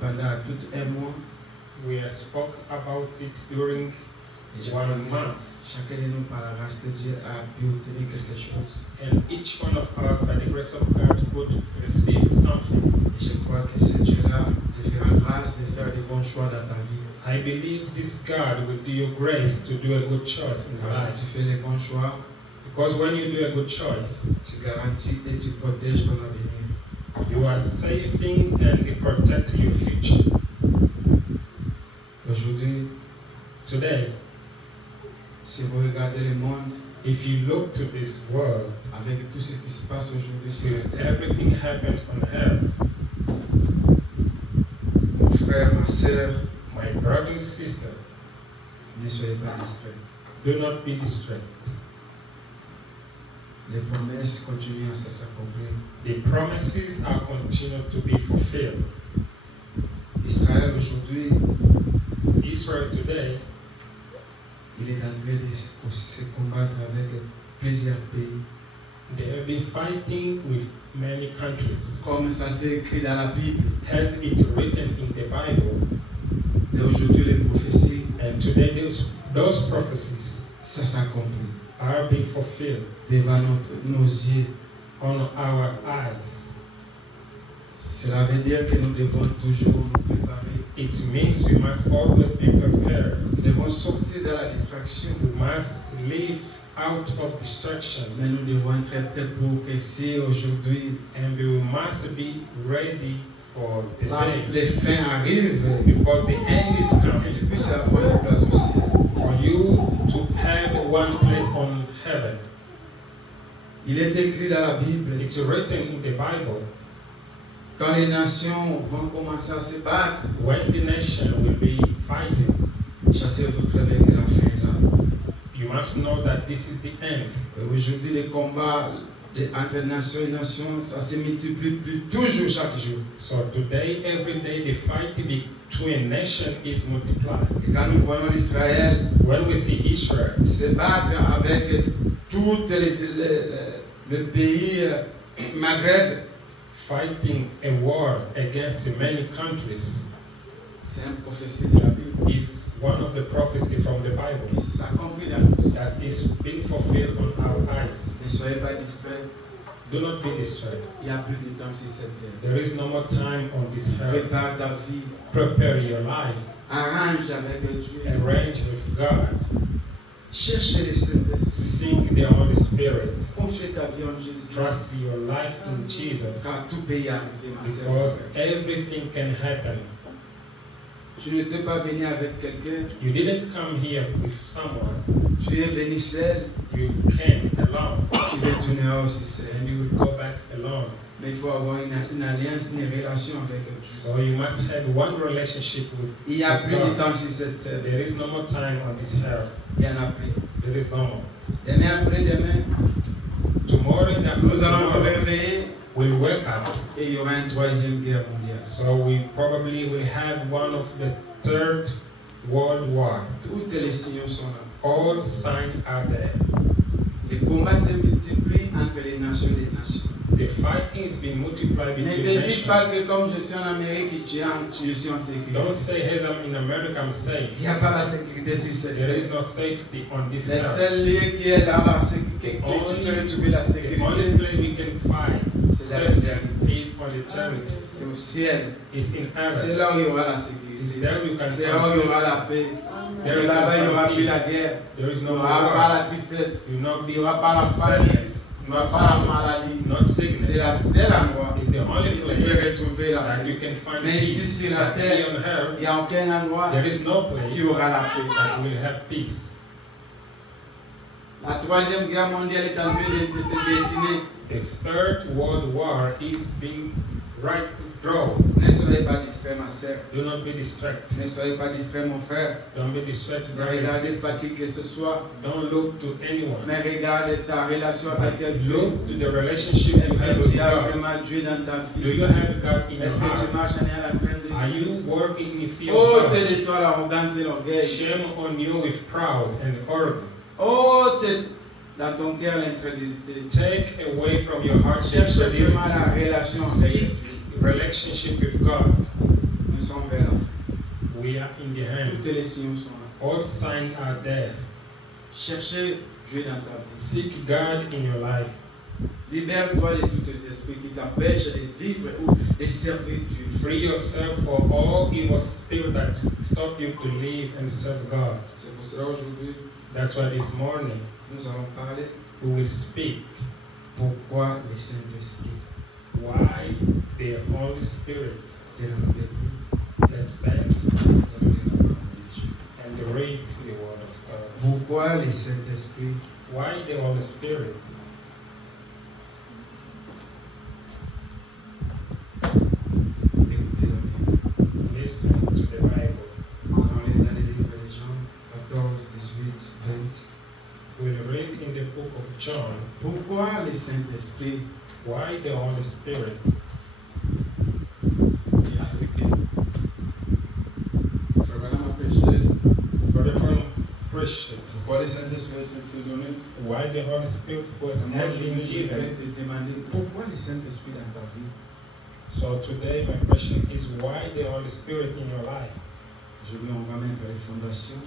pendant tout un mois. We have spoke about it during Et je 1 crois que month. chacun de nous, par la grâce de Dieu, a pu obtenir quelque chose. And each one of us, by the grace of God, could receive something. Et je crois que ce Dieu-là te fera grâce de faire des bons choix dans ta vie. I believe this God will do you grace to do a good choice in Car si life. tu fais les bons choix, Because when you do a good choice, tu garantis et tu protèges ton avenir. you are saving and you protect your future. Aujourd'hui, Today, si vous regardez le monde, if you look to this world, avec tout ce qui se passe aujourd'hui sur la with terre, everything happened on earth, mon frère, ma soeur, my brother and sister, ne soyez pas distraits. do not be distracted. Les promesses continuent à s'accomplir. The promises are continued to be fulfilled. Israël aujourd'hui, Israel today, il est en train de se combattre avec plusieurs pays. they have been fighting with many countries. Comme ça s'est écrit dans la Bible. Has it written in the Bible? Et aujourd'hui, les prophéties, And today those prophecies ça s'accomplit are being fulfilled devant nos yeux. on our eyes. Cela veut dire que nous devons toujours nous préparer. It means we must always be prepared. Nous devons sortir de la distraction. We must live out of distraction. Mais nous devons être prêts pour que si aujourd'hui And we must be ready for the day. les fins arrivent, Because the end is que coming. tu puisses avoir une place au ciel. For you to have one place on heaven. Il est écrit dans la Bible, It's written in the Bible. quand les nations vont commencer à se battre, When the nation will be fighting, chassez-vous très bien que la fin est là. you must know that this is the end. Et aujourd'hui, les combats entre nations et nations, ça se multiplie toujours chaque jour. So today, every day, the fight between nation is multiplied. Et quand nous voyons l'Israël When we see Israel se battre avec tous le pays Maghreb, fighting a war against many countries, c'est une prophétie de la Bible is one of the prophecy from the Bible qui s'accomplit dans nos yeux. that is being fulfilled on our eyes. Ne soyez pas distraits, Do not be distracted. il n'y a plus de temps sur cette terre. There is no more time on this earth. Prépare ta vie, Prepare your life. arrange avec Dieu, Arrange with God. cherche le Saint-Esprit, Sing the Holy Spirit. confie ta vie en Jésus, Trust your life in Jesus. car tout peut y arriver, ma sœur. Because everything can happen. Tu n'étais pas venu avec quelqu'un, You didn't come here with someone. tu es venu seul, You came alone. tu retourneras aussi seul. And you will go back alone. Mais il faut avoir une alliance, une relation avec Dieu. So you must have one relationship with Il n'y a plus de God. temps sur cette terre. There is no more time on this earth. Il n'y en a plus. There is no more. Demain après-demain, Tomorrow and after nous allons nous tomorrow, réveiller we'll wake up. et il y aura une troisième guerre mondiale. So we probably will have one of the third world war. Toutes les signaux sont là. All signs are there. Les combats se multiplient entre les nations et les nations. The fighting is being multiplied Ne between te dis nations. pas que comme je suis en Amérique, je suis en sécurité. Don't say, as I'm in America, I'm safe. Il n'y a pas la sécurité sur cette There terre. is no safety on this Le earth. seul lieu qui est là, la sécurité, que tu peux retrouver la The sécurité, only place we can find c'est la safety éternité. is on eternity. C'est au ciel. Is in C'est heaven. là où il y aura la Is sécurité. there you can C'est là où il y find aura safety. la paix. There Et you là-bas, il n'y can aura find plus la peace. guerre. There is Il no n'y more aura pas war. la tristesse. You will not Il be n'y aura pas la famine. sadness. Il n'y aura Not pas la famine. maladie. Not C'est sickness. la seule endroit It's the only où tu peux place retrouver la that paix. you can find Mais ici, peace. sur la That terre, here on il earth, n'y a aucun endroit there is no place qui aura la paix. that will have peace. La troisième guerre mondiale est en train de se dessiner. The third world war is being right drawn. Ne soyez pas distrait, ma sœur. Do not be distracted. Ne soyez pas distrait, mon frère. Don't be distracted Ne by your regardez sister. pas qui que ce soit, Don't look to anyone. mais regarde ta relation avec Dieu. Look to the relationship Est-ce you have que with tu as God. vraiment Dieu dans ta Do vie? you have God in your Est-ce que tu heart? marches en la plaine de Are Dieu? you working in fear Ôte of God? de toi l'arrogance et l'orgueil. Shame on you with proud and arrogance. Ôte dans ton cœur l'incrédulité. Take away from your heart Cherche the vraiment la relation avec Seek Dieu. relationship with God. tend vers la fin. We are in the hand. Toutes les signes sont là. All signs are there. Cherchez Dieu dans ta vie. Seek God in your life. Libère-toi de tous tes esprits qui t'empêchent de vivre ou de servir Dieu. Free yourself of all evil spirit that stop you to live and serve God. C'est pour cela aujourd'hui, That's why this morning nous allons parler we will speak pourquoi le Saint-Esprit why the Holy Spirit. est dans nos vies. Let's stand Nous allons lire la parole de Dieu. and read the word of God. Pourquoi le Saint-Esprit? Why the Holy Spirit? Écoutez la Bible. Listen to the Bible. Nous allons lire dans les livres de Jean 14, 18, 20. We'll read in the book of John Pourquoi le Saint-Esprit? why the Holy Spirit. Il y a ce que Frère Branham a prêché. Brother Paul preached it. Pourquoi le Saint-Esprit est donné? Why the Holy Spirit was Moi, has je been vais given. te demander pourquoi le Saint-Esprit dans ta vie? So today my question is why the Holy Spirit in your life? Aujourd'hui, on va mettre les fondations.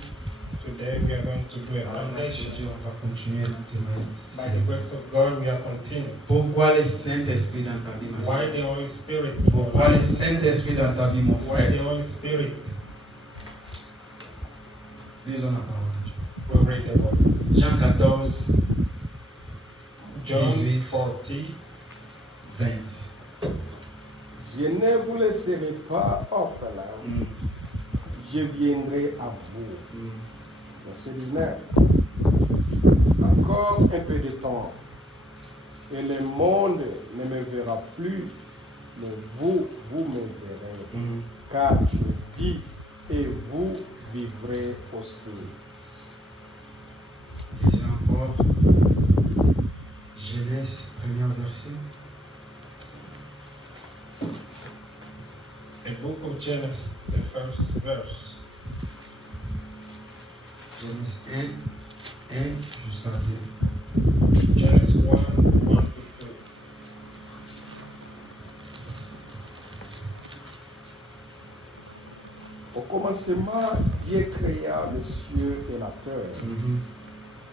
Today we are going to do a Par la grâce de foundation. Dieu, on va continuer à témoigner. By the grace of God we are continuing. Pourquoi le Saint-Esprit dans ta vie, ma Why soeur? the Holy Spirit in your Pourquoi le life? Saint-Esprit dans ta vie, mon Why frère? the Holy Spirit? Lisons la parole de Dieu. We read the word. Jean 14, John 18. 40. 20. Je ne vous laisserai pas orphelin, Mm, je viendrai à vous. mm. Verset 19. Encore un peu de temps, et le monde ne me verra plus, mais vous, vous me verrez. Mm. Car je vis et vous vivrez aussi. Lisons encore Genèse, premier verset. The book of Genesis, the first verse. Genèse 1, 1 jusqu'à 2. Genesis 1, 1 to 2. Au commencement, Dieu créa le ciel et la terre. Mhm,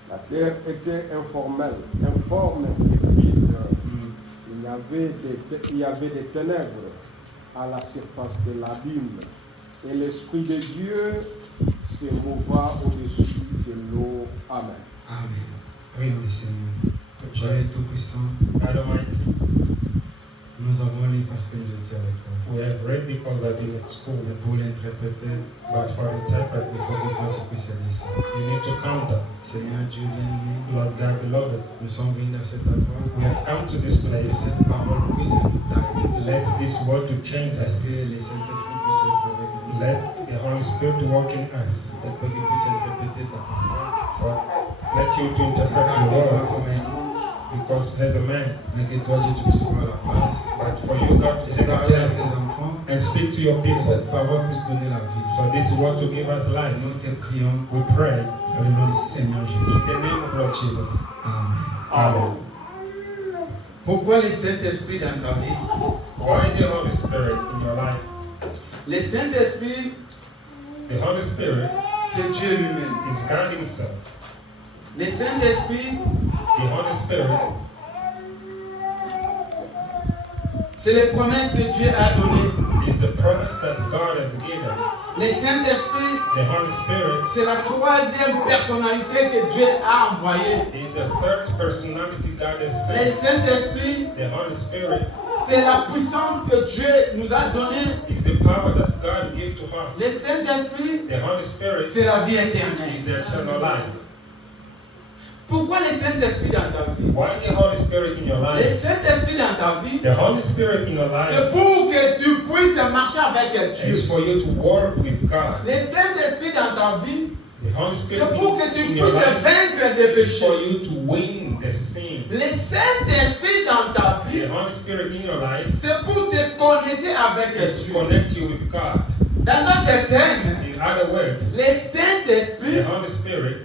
La terre était informe et vide. mm. Il y avait des ténèbres à la surface de l'abîme. Et l'Esprit de Dieu se mouva au-dessus de l'eau. Amen. Amen. Prions le Seigneur. Dieu Tout-Puissant, God Almighty, nous avons lu parce que nous étions avec toi. we have read because we have been at school, Mais pour l'interpréter, but for interpret, il faut que toi tu puisses aider ça. you need to counter. Seigneur Dieu bien-aimé, Lord God beloved, nous sommes venus à cet endroit. we have come to this Que place. cette parole puisse nous tailler. Let this word to change Est-ce us. que le Saint-Esprit puisse être avec nous? Let the Holy Spirit to work in us. Peut-être qu'il puisse interpréter ta parole. For let you to interpret Car your toi, word, comme un homme, because as a man, mais que toi, Dieu, tu puisses prendre la place. but for you God to Et take a parler à place tes enfants. and speak to your Que people. cette parole puisse donner la vie. So this word to give us life. Nous te prions We pray dans le nom du Seigneur Jésus. in the name of Lord Jesus. Amen. Amen. Pourquoi le Saint-Esprit dans ta vie? Why the Holy Spirit in your life? Le Saint-Esprit, The Holy Spirit c'est Dieu lui-même. is God Himself. Le Saint-Esprit, The Holy Spirit c'est les promesses que Dieu a données. is the promise that God has given. Le Saint-Esprit, The Holy Spirit c'est la troisième personnalité que Dieu a envoyée. is the third personality God has Le sent. Saint-Esprit, The Holy Spirit c'est la puissance que Dieu nous a donnée. is the power that God gives to us. Le Saint-Esprit, The Holy Spirit c'est la vie is éternelle. the eternal life. Pourquoi le Saint-Esprit dans ta vie? Why the Holy Spirit in your Le life? Saint-Esprit dans ta vie, The Holy Spirit in your c'est life pour que tu puisses marcher avec Dieu. is for you to work with God. Le Saint-Esprit dans ta vie, The Holy Spirit c'est pour que tu in your puisses life vaincre des is for péchés. you to win the sin. Le Saint-Esprit dans ta The vie, Holy Spirit in your life c'est pour te connecter avec is to Dieu. connect you with God. Dans notre terme, In other words, le Saint-Esprit, the Holy Spirit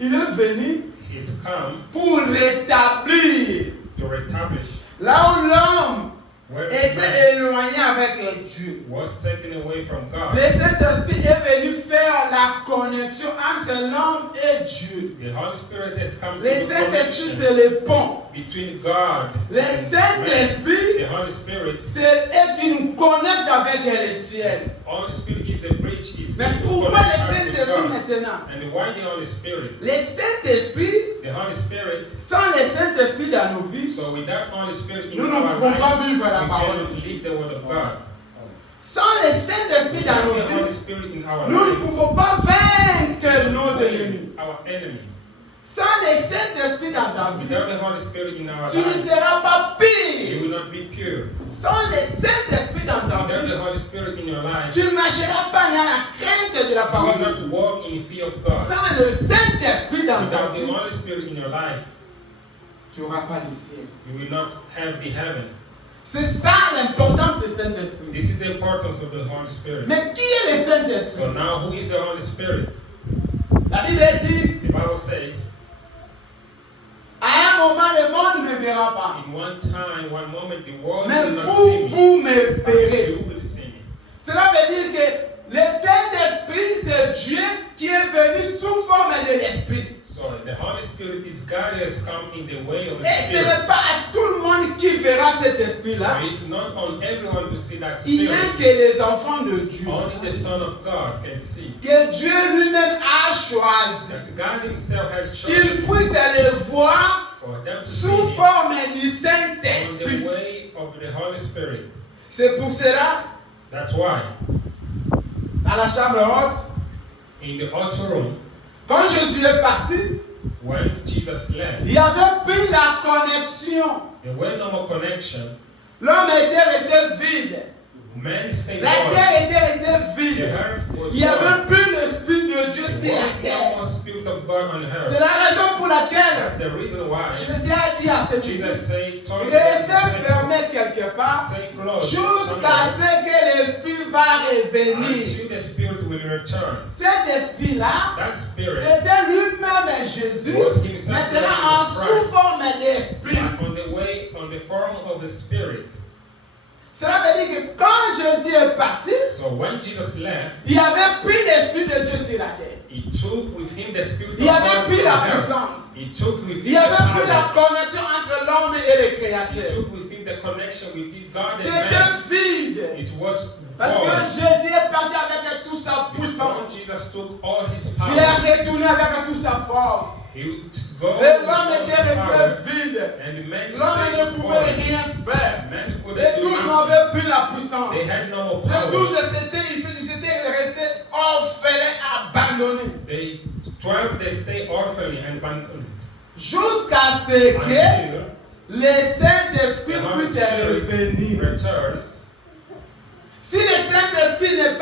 il est venu is come pour rétablir to establish là où l'homme where était éloigné avec Dieu. was taken away from God. Le Saint-Esprit est venu faire la connexion entre l'homme et Dieu. The Holy Spirit has come to Le the Saint-Esprit, connection c'est le pont. between God Le and man. Saint-Esprit, The Holy Spirit, c'est elle qui nous connecte avec le ciel. Holy Spirit is a bridge. Is Mais to pourquoi connect le us with Saint-Esprit God. maintenant? And why the Holy Spirit? Le Saint-Esprit, The Holy Spirit. sans le Saint-Esprit dans nos vies, So without Holy Spirit in nous ne our pouvons pas life, vivre la we parole cannot de Dieu. live the word of God. Sans le Saint-Esprit dans Without nos the Holy vies, Spirit in our nous ne life, pouvons pas vaincre nos ennemis. our enemies. Sans le Saint-Esprit dans ta vie, Without the Holy Spirit in our tu ne life, seras pas you pire. will not be pure. Sans le Saint-Esprit dans ta Without vie, the Holy Spirit in your life, tu ne marcheras pas dans la crainte de la you parole will de not Dieu. walk in fear of God. Sans le Saint-Esprit dans ta Without the vie, Holy Spirit in your life, tu n'auras pas le ciel. you will not have the heaven. C'est ça l'importance du Saint-Esprit. This is the importance of the Holy Spirit. Mais qui est le Saint-Esprit? So now, who is the Holy Spirit? La Bible dit, The Bible says, à un moment, le monde ne me verra pas. in one time, one moment, the world Mais will not see vous, me. vous me But verrez. you will see me. Cela veut dire que le Saint-Esprit, c'est Dieu qui est venu sous forme de l'Esprit. So the Holy Spirit is God who has come in the way of the Et ce Spirit. n'est pas à tout le monde qui verra cet Esprit-là. So it's not on everyone to see that Il n'y a Spirit. que les enfants de Dieu. Only the Son of God can see. Que Dieu lui-même a choisi. That God Himself has chosen Qu'il puisse le voir for them to see sous Him forme du on the Saint-Esprit. way of the Holy Spirit. C'est pour cela, That's why dans la chambre haute, in the outer room, quand Jésus est parti, when Jesus left, il y avait plus la connexion. there were no more connection. L'homme était resté vide. Man stayed La void. terre était restée The vide. earth was Il n'y avait void. plus l'Esprit de Dieu sur There la was no terre. more Spirit of God on C'est earth. la raison pour laquelle The reason why Jésus a dit à ses Jesus disciples, said, told them, restez fermés quelque part stay close jusqu'à ce que l'Esprit va revenir. until the Spirit will return. Cet Esprit-là, That Spirit c'était lui-même Jésus, was Himself maintenant en Jesus sous Christ. forme d'Esprit. On the way, on the form of the Spirit. Cela veut dire que quand Jésus est parti, So when Jesus left, il y avait plus l'Esprit de Dieu sur la terre. He took with Him the Spirit of Il y avait God plus from la heaven. puissance. He took with Il Him n'y avait plus the la power. connexion entre l'homme et le He Créateur. took with Him the connection with God and C'était man. vide. It was Parce que void. Jésus est parti avec toute sa Before puissance. Jesus took all His Il power, est retourné avec toute sa force. He would go Et with l'homme all était His power, resté vide. and the man L'homme ne stayed pouvait void. rien faire. Man couldn't Les do 12 nothing. n'avaient plus la puissance. They had no more Les power. 12 ils s'étaient restés orphelins, abandonnés. They 12 they stay orphaned and abandoned Jusqu'à ce que until le Saint-Esprit the Holy puisse Spirit revenir. returns. Si le Saint-Esprit ne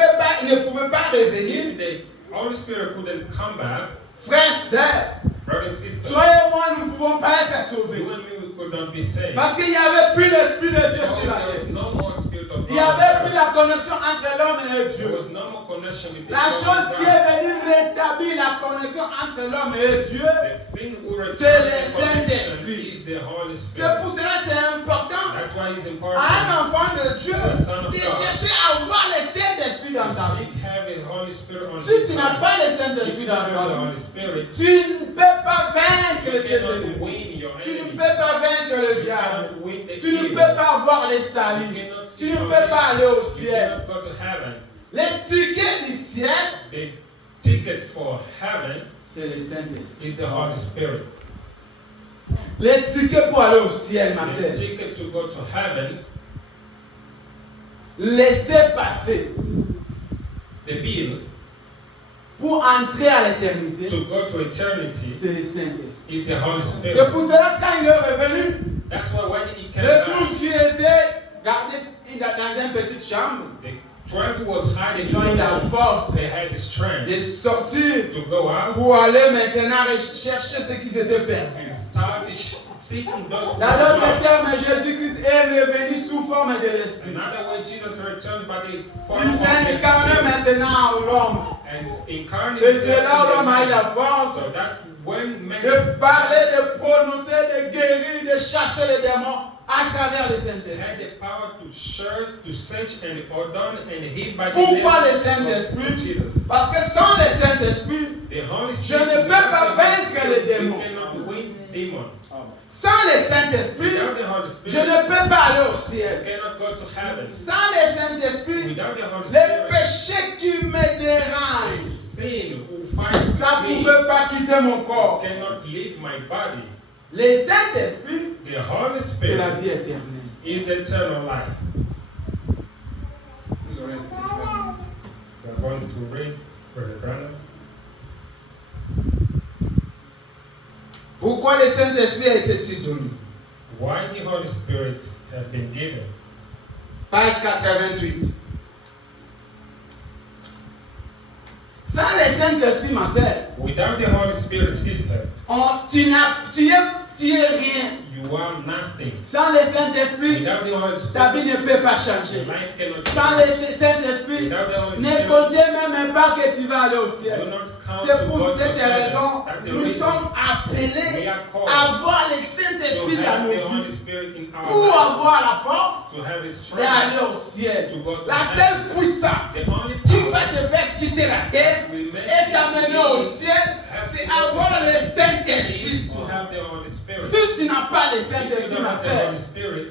pouvait pas revenir, If the Holy Spirit couldn't come back, frères, sœurs, brothers and sisters, toi et moi, nous ne pouvons pas être sauvés. you and me, we could not be saved. Parce qu'il n'y avait plus l'Esprit de Dieu No, sur la there terre. was no more Spirit of God. Il n'y avait plus la connexion entre l'homme et There Dieu. was no more connection with the La God chose and qui God. est venue rétablir la connexion entre l'homme et Dieu, The thing who c'est returns le the connection Saint-Esprit. is the Holy C'est Spirit. pour cela que c'est important That's why it's à un important enfant de Dieu The Son of de God. chercher à avoir le Saint-Esprit dans ta to vie. seek have the Holy Spirit on Si his tu n'as life. pas le If Saint-Esprit you dans don't have the ta Holy vie, Spirit, tu ne peux pas vaincre you tes cannot ennemis. win your Tu ne enemies. peux pas vaincre le You diable. cannot win the Tu ne evil. peux pas voir les You salis. cannot Tu see ne peux salvation. pas aller au You ciel. cannot go to heaven. Le ticket du ciel, The ticket for heaven c'est le Saint-Esprit. is the Holy Spirit. Le ticket pour aller au ciel, ma The sœur. ticket to go to heaven, Laissez passer the bill pour entrer à l'éternité, to go to eternity c'est le Saint-Esprit. is the Holy C'est Spirit. pour cela que quand il est revenu, That's why when he came les back, 12 qui étaient gardés dans une petite chambre, the 12 was hiding ils ont eu la force They had the strength de sortir to go out pour aller maintenant chercher ce qui s'était perdu. and start seeking those who Dans were d'autres lost. termes, Jésus-Christ est revenu sous forme de l'Esprit. Another way, Jesus returned by the form Il of s'est the incarné Spirit maintenant en l'homme. and incarnate Et c'est là où l'homme a eu la himself. force So that when man de parler, de prononcer, de guérir, de chasser les démons à travers le had Saint-Esprit. the power to search and ordain and hid by the Pourquoi le name of Saint-Esprit? Jesus. Parce que sans le Saint-Esprit, The Holy je Spirit, ne peux pas vaincre les démons. You cannot win demons. Sans le Saint-Esprit, Without the Holy je Spirit, ne peux pas aller au you ciel. cannot go to heaven. Sans le Saint-Esprit, Without the Holy les Spirit, péchés qui me the dérangent, sin who fights ça with ne me pouvait pas quitter mon corps. cannot leave my body. Le Saint-Esprit, The Holy c'est la Spirit vie éternelle. is the eternal life. Vous aurez un petit frère. We're going to read Brother Branham. Pourquoi le Saint-Esprit a été donné? Why the Holy Spirit has been given. Page 88. Sans le Saint-Esprit, ma sœur, Without the Holy Spirit, sister, tu es rien. you are nothing. Sans le Saint-Esprit, Without the Holy ta vie Spirit, ne peut pas your changer. life cannot Sans change. le Saint-Esprit, Without the Holy ne Spirit, comptez même pas que tu vas aller au do ciel. not count C'est to pour go to cette raison heaven. That's the nous reason sommes appelés we are called à avoir le to Saint-Esprit dans have nos the Holy vies Spirit in our pour lives, avoir la force to have His d'aller strength, au ciel. to go to La heaven. seule puissance The only qui power va te faire quitter la terre will make et t'amener au you ciel, have c'est to go to avoir le heaven Saint-Esprit. is to have the Holy Spirit. Si tu n'as pas le If you Saint-Esprit, don't ma have the sœur, Holy Spirit,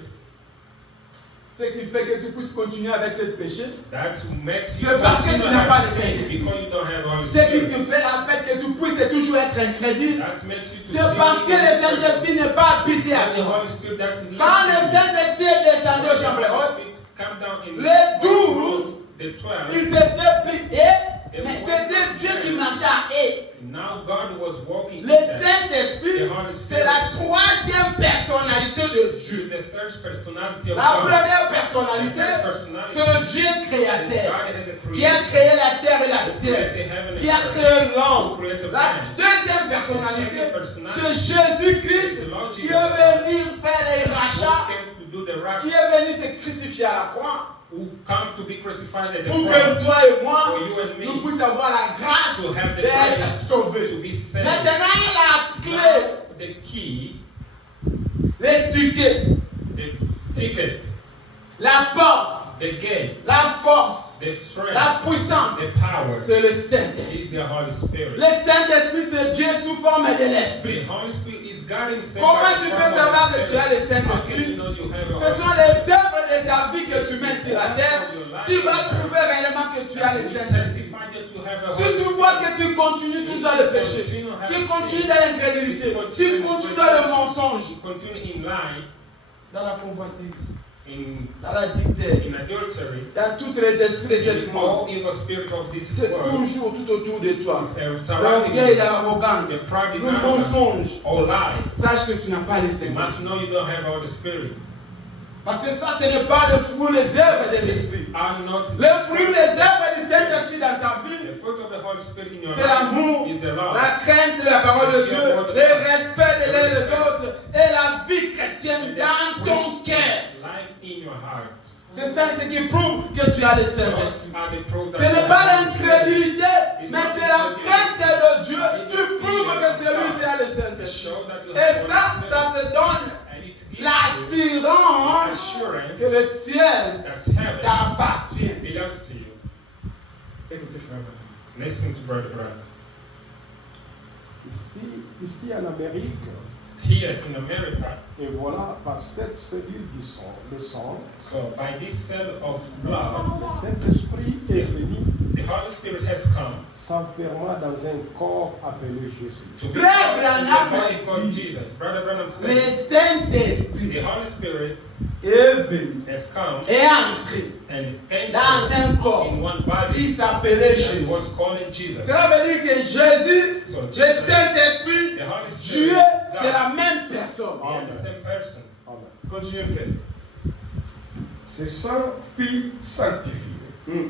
ce qui fait que tu puisses continuer avec ce péché, that makes you c'est parce que tu continue n'as pas to le sin Saint-Esprit. because you don't have Holy Ce qui Spirit. te fait en fait que tu puisses toujours être incrédule, That makes you to c'est parce que le Saint-Esprit n'est pas habité à the toi. Holy Spirit that lives Quand le in you. Saint-Esprit est descendu au chambre haute, Come down in les 12, the 12. ils étaient pliés, mais c'était Dieu qui marchait à eux. Now God was walking Le in them. Saint-Esprit, c'est la troisième personnalité de Dieu. The first personality of La God. première The personnalité, first personality c'est le Dieu is créateur, God has a qui a creator. créé la terre et la Who ciel, created heaven and qui a earth. créé l'homme. Who created La man. deuxième personnalité, c'est Jésus-Christ qui est venu faire les Who rachats, came to do the qui right, est venu se crucifier à la croix, who come to be crucified at the pour que cross toi et moi, for you and nous me puissions avoir la grâce to have the d'être grace sauvés. to be saved. Maintenant, la clé, Now, the key, les tickets, the ticket, la porte, the gate, la force, the strength, la puissance, the power c'est le Saint-Esprit. is the Holy Spirit. Le Saint-Esprit, c'est Dieu sous forme de The l'Esprit. Holy Spirit is God Himself. Comment by the tu power peux of savoir the que tu as le Spirit. How can Saint-Esprit? you know you have a Ce Holy sont les œuvres de ta vie que tu mets sur la terre qui va prouver réellement que tu as le Spirit? Saint-Esprit. Testify that you have a Si Holy tu Spirit. vois que tu continues toujours dans le péché, tu continues dans l'incrédulité, tu continues dans le mensonge, You continue in lie, dans la convoitise, in dans la dictée, adultery, dans tous les esprits de cette in monde. all evil spirit of this C'est world. toujours tout autour de toi. Is surrounding L'orgueil, you. l'arrogance, The pride le and arrogance, mensonge. all lie. Sache que tu n'as pas le You Saint-Esprit. must know you don't have all the Spirit. Parce que ça, ce n'est pas le fruit, les œuvres de l'Esprit. These are not Le fruit, les œuvres du Saint-Esprit dans ta vie, the fruit of the Holy Spirit in your c'est l'amour, life is the love. la crainte de la parole de Dieu, le respect de l'un et des autres et la vie chrétienne dans ton cœur. Life in your heart. C'est ça ce qui prouve que tu as le Saint-Esprit. Those are the proof Ce that n'est you pas have the Spirit. l'incrédulité, mais c'est la crainte de Dieu qui prouve que celui-ci a le To Saint-Esprit. show that you Et have the ça, Holy Spirit. ça te donne And it gives you l'assurance assurance que le ciel that heaven t'appartient. belongs to you. Écoutez, frère. Listen to Brother Branham. Ici en Amérique, Here in America, et voilà, par cette cellule du sang, le sang, so by this cell of blood, le Saint-Esprit est venu the Holy Spirit has come s'enfermant dans un corps appelé Jésus. to be Frère called in Branham the body called dit, Jesus. Brother Branham Le said, Saint-Esprit the Holy Spirit est venu has come et entré and dans entered un corps in one body qui s'appelait that Jésus. was called Jesus. Cela veut dire que Jésus, So le Jesus, Saint-Esprit, the Holy Dieu, Spirit, c'est la God, même personne. they are the same person. Amen. Continuez, frère. Ce sang fut sanctifié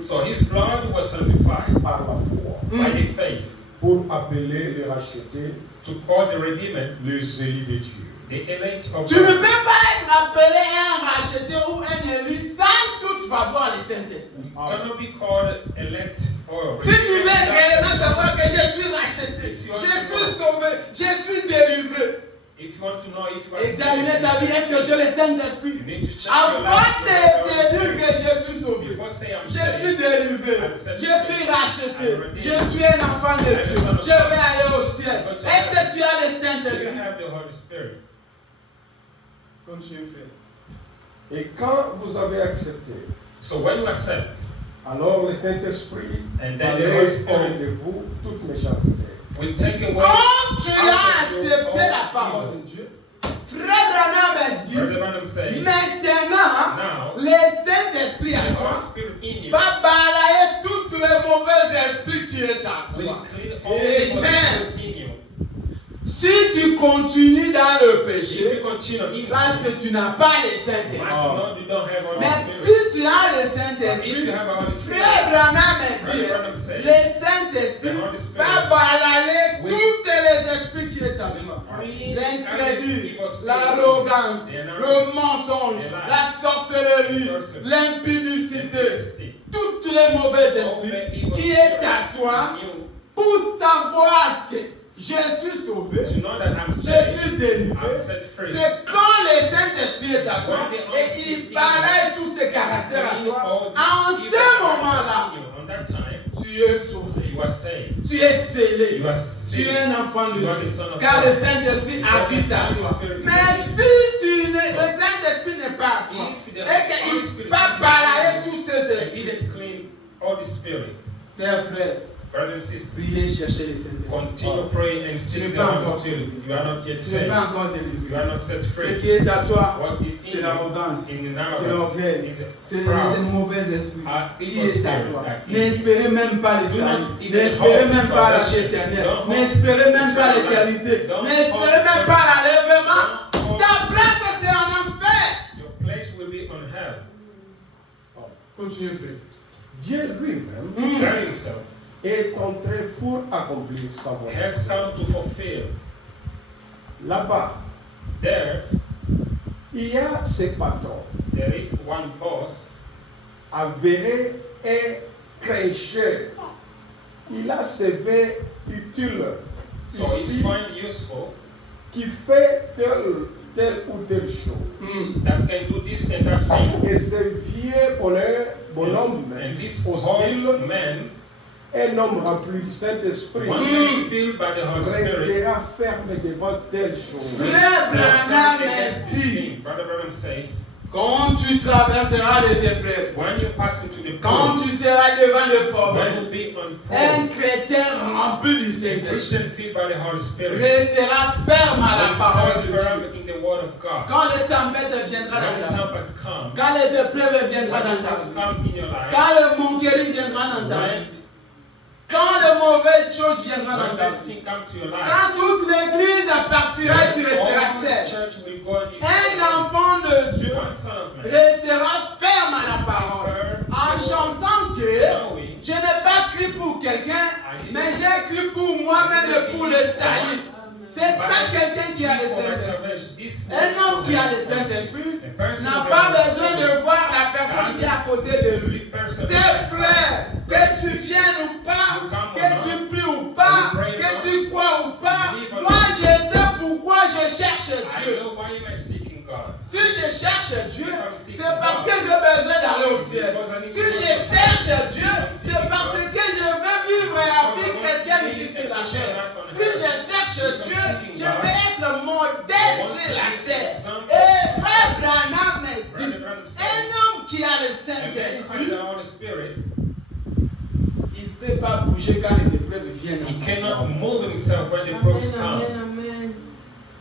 So his blood was sanctified par la foi by the faith pour appeler les rachetés to call the redeemed les élus de Dieu. the elect of Tu ne peux God. pas être appelé un racheté ou un élu sans toutefois avoir le Saint-Esprit. You cannot be called elect or Si tu veux réellement savoir que je suis racheté, je suis sauvé, je suis délivré, If you want to know if you are Examiner saved, ta vie, est-ce que j'ai le Saint-Esprit? you need to check your Avant life. de te dire que je suis sauvé, Before say I'm je suis saved, délivré, je suis racheté, je suis un enfant de Dieu, je vais aller au ciel. Est-ce que tu as le do you Saint-Esprit? have the Holy Spirit? Continue, frère. Et quand vous avez accepté, So when you accept, alors le Saint-Esprit And va then the Holy aller Spirit hors de vous toute méchanceté. we'll take away. Quand tu as out of you accepté all la parole evil. de Dieu, Frère Branham a dit, Brother Branham said, maintenant, now, le Saint-Esprit the à toi Holy Spirit in you va balayer tous les mauvais esprits qui est à will toi. clean all the Holy Spirit in you. Si tu continues dans le If péché, you continue in sache sin, que tu n'as pas le as Saint-Esprit. long you don't have Holy Mais Spirit. si tu as le But if Saint-Esprit, you have a Holy Spirit, Frère Branham a dit, Brother Branham said, le Saint-Esprit the Holy Spirit va balayer will tous les esprits qui est à toi. clean L'incrédule, every evil spirit, l'arrogance, the le anarchy, mensonge, the lie, la sorcellerie, the sorcery, l'impudicité, impurity, tous les mauvais all the esprits evil qui est spirit à toi in you, pour savoir que je suis sauvé, to know that I'm je saved, suis délivré. I'm set free. C'est quand le Saint-Esprit est à toi et il balaye tous ces caractères à toi. En ce moment-là, On that time, tu es sauvé, you are saved. tu es scellé, You are tu es sealed. un enfant de You are the Dieu, son of car God. le Saint-Esprit habite à toi. Mais si le Saint-Esprit n'est pas à toi If the et Holy qu'il Spirit va is balayer in you, tous ces and esprits, He didn't clean all the spirit. chers frères, Brothers and sisters, priez, cherchez le Saint-Esprit. continue praying and Tu n'es seek the pas Holy encore Spirit. sauvé. You are not yet Tu n'es saved. pas encore You délivré. are not set Ce free. qui est à toi, What is c'est in l'arrogance, you, in c'est the l'orgueil, is c'est proud. les mauvais esprits qui Evil est à spirit, toi. evil. N'espérez même pas le Do salut, not even n'espérez hope même pas la vie salvation. éternelle, Don't hope n'espérez même pas eternal life. l'éternité, Don't n'espérez hope même pas l'enlèvement. Don't hope Ta place c'est en enfer. Your place will be on hell. Continue, frère. Dieu lui-même God Himself est entré pour accomplir sa volonté. has come to fulfill. Là-bas, There il y a ces patrons is one boss, avéré et cracheur. Il a ses vœux utiles so ici it's found useful qui fait telle ou telle chose. that can do this and that thing. Et ce vieux bonhomme And this hostile, old man, un homme rempli du Saint-Esprit, one man filled by the Holy Spirit, restera ferme devant telle chose. Frère Branham against a this dit, thing. Brother Branham says, quand tu traverseras les épreuves, when you pass into the quand pool, tu seras devant le when problème, you be on un pool, chrétien rempli du a Saint-Esprit Christian filled by the Holy Spirit, restera ferme à la will parole stand de Dieu. firm in the word of God. Quand les tempêtes viendront When the dans ta vie, tempests come, quand les épreuves viendront when the dans ta troubles vie, come in your life, quand le manquerie viendra dans ta vie, when quand de mauvaises choses viendront dans ta that vie, thing come to your life, quand toute l'église partira et tu resteras all the seul, church will go and un enfant de Dieu one son of man, restera ferme à la parole, en chantant que knowing je n'ai pas cru pour quelqu'un, mais j'ai cru pour moi-même et pour le salut. C'est ça quelqu'un qui a le for my Saint-Esprit. salvation, this Un homme qui a le Saint-Esprit n'a pas besoin de voir la personne qui est à côté de lui. C'est frère, que tu viennes ou pas, que tu pries ou pas, que tu crois ou pas, moi je sais pourquoi je cherche I Dieu. know why am I seeking God. Si je cherche Dieu, c'est parce que j'ai besoin d'aller au ciel. Si je cherche Dieu, c'est parce que je veux vivre la vie chrétienne ici sur la terre. Si je cherche Dieu, je vais être modèle sur la terre. Et Frère Branham me dit, un homme qui a le And when you have Saint-Esprit, the Holy Spirit, il ne peut pas bouger quand les épreuves viennent. he cannot move himself when the proofs come.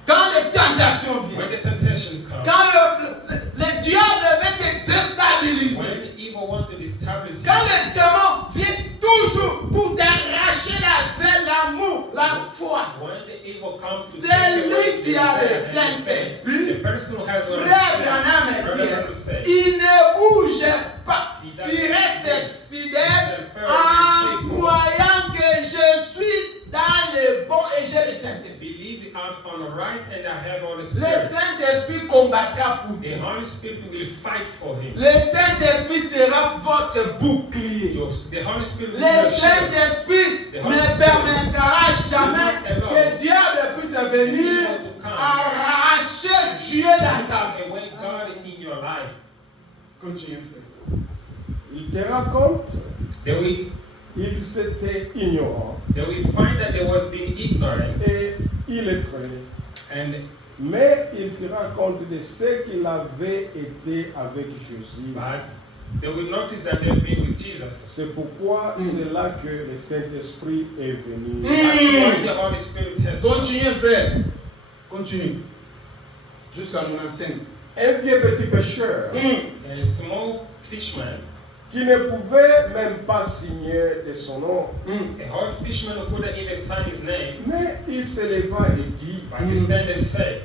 Quand les tentations When viennent, the temptation comes, quand le diable veut te déstabiliser, when evil wants to establish you, quand les démons viennent toujours pour t'arracher la zèle, l'amour, la foi, when the evil comes to c'est take away lui qui a le desire and faith, Saint-Esprit. the person who has the Holy Frère Spirit, Branham a Brother dit, Branham said, il ne bouge pas, il reste fidèle en croyant que je suis dans le bon et j'ai le Saint-Esprit. believe I'm on the right and I have Holy Le Spirit. Saint-Esprit combattra pour The toi. Holy Spirit will fight for him. Le Saint-Esprit sera votre bouclier. The Holy Spirit will Le be your shield. Saint-Esprit ne permettra jamais que le diable puisse venir arracher Dieu dans ta vie. away God in your life. Continue, frère. Il te raconte, Then we ils étaient ignorants find that they was being ignorant, et illettrés. and Mais il te raconte de ce qu'il avait été avec Jésus. but they will notice that they've been with Jesus. C'est pourquoi c'est là que le Saint-Esprit est venu. That's why the Holy Spirit has come. Continue, frère. Continue. Jusqu'à 95. Un vieux petit pêcheur A small fishman, qui ne pouvait même pas signer de son nom. a hard fisherman who couldn't even sign his name, Mais il se leva et dit, but he stand and said,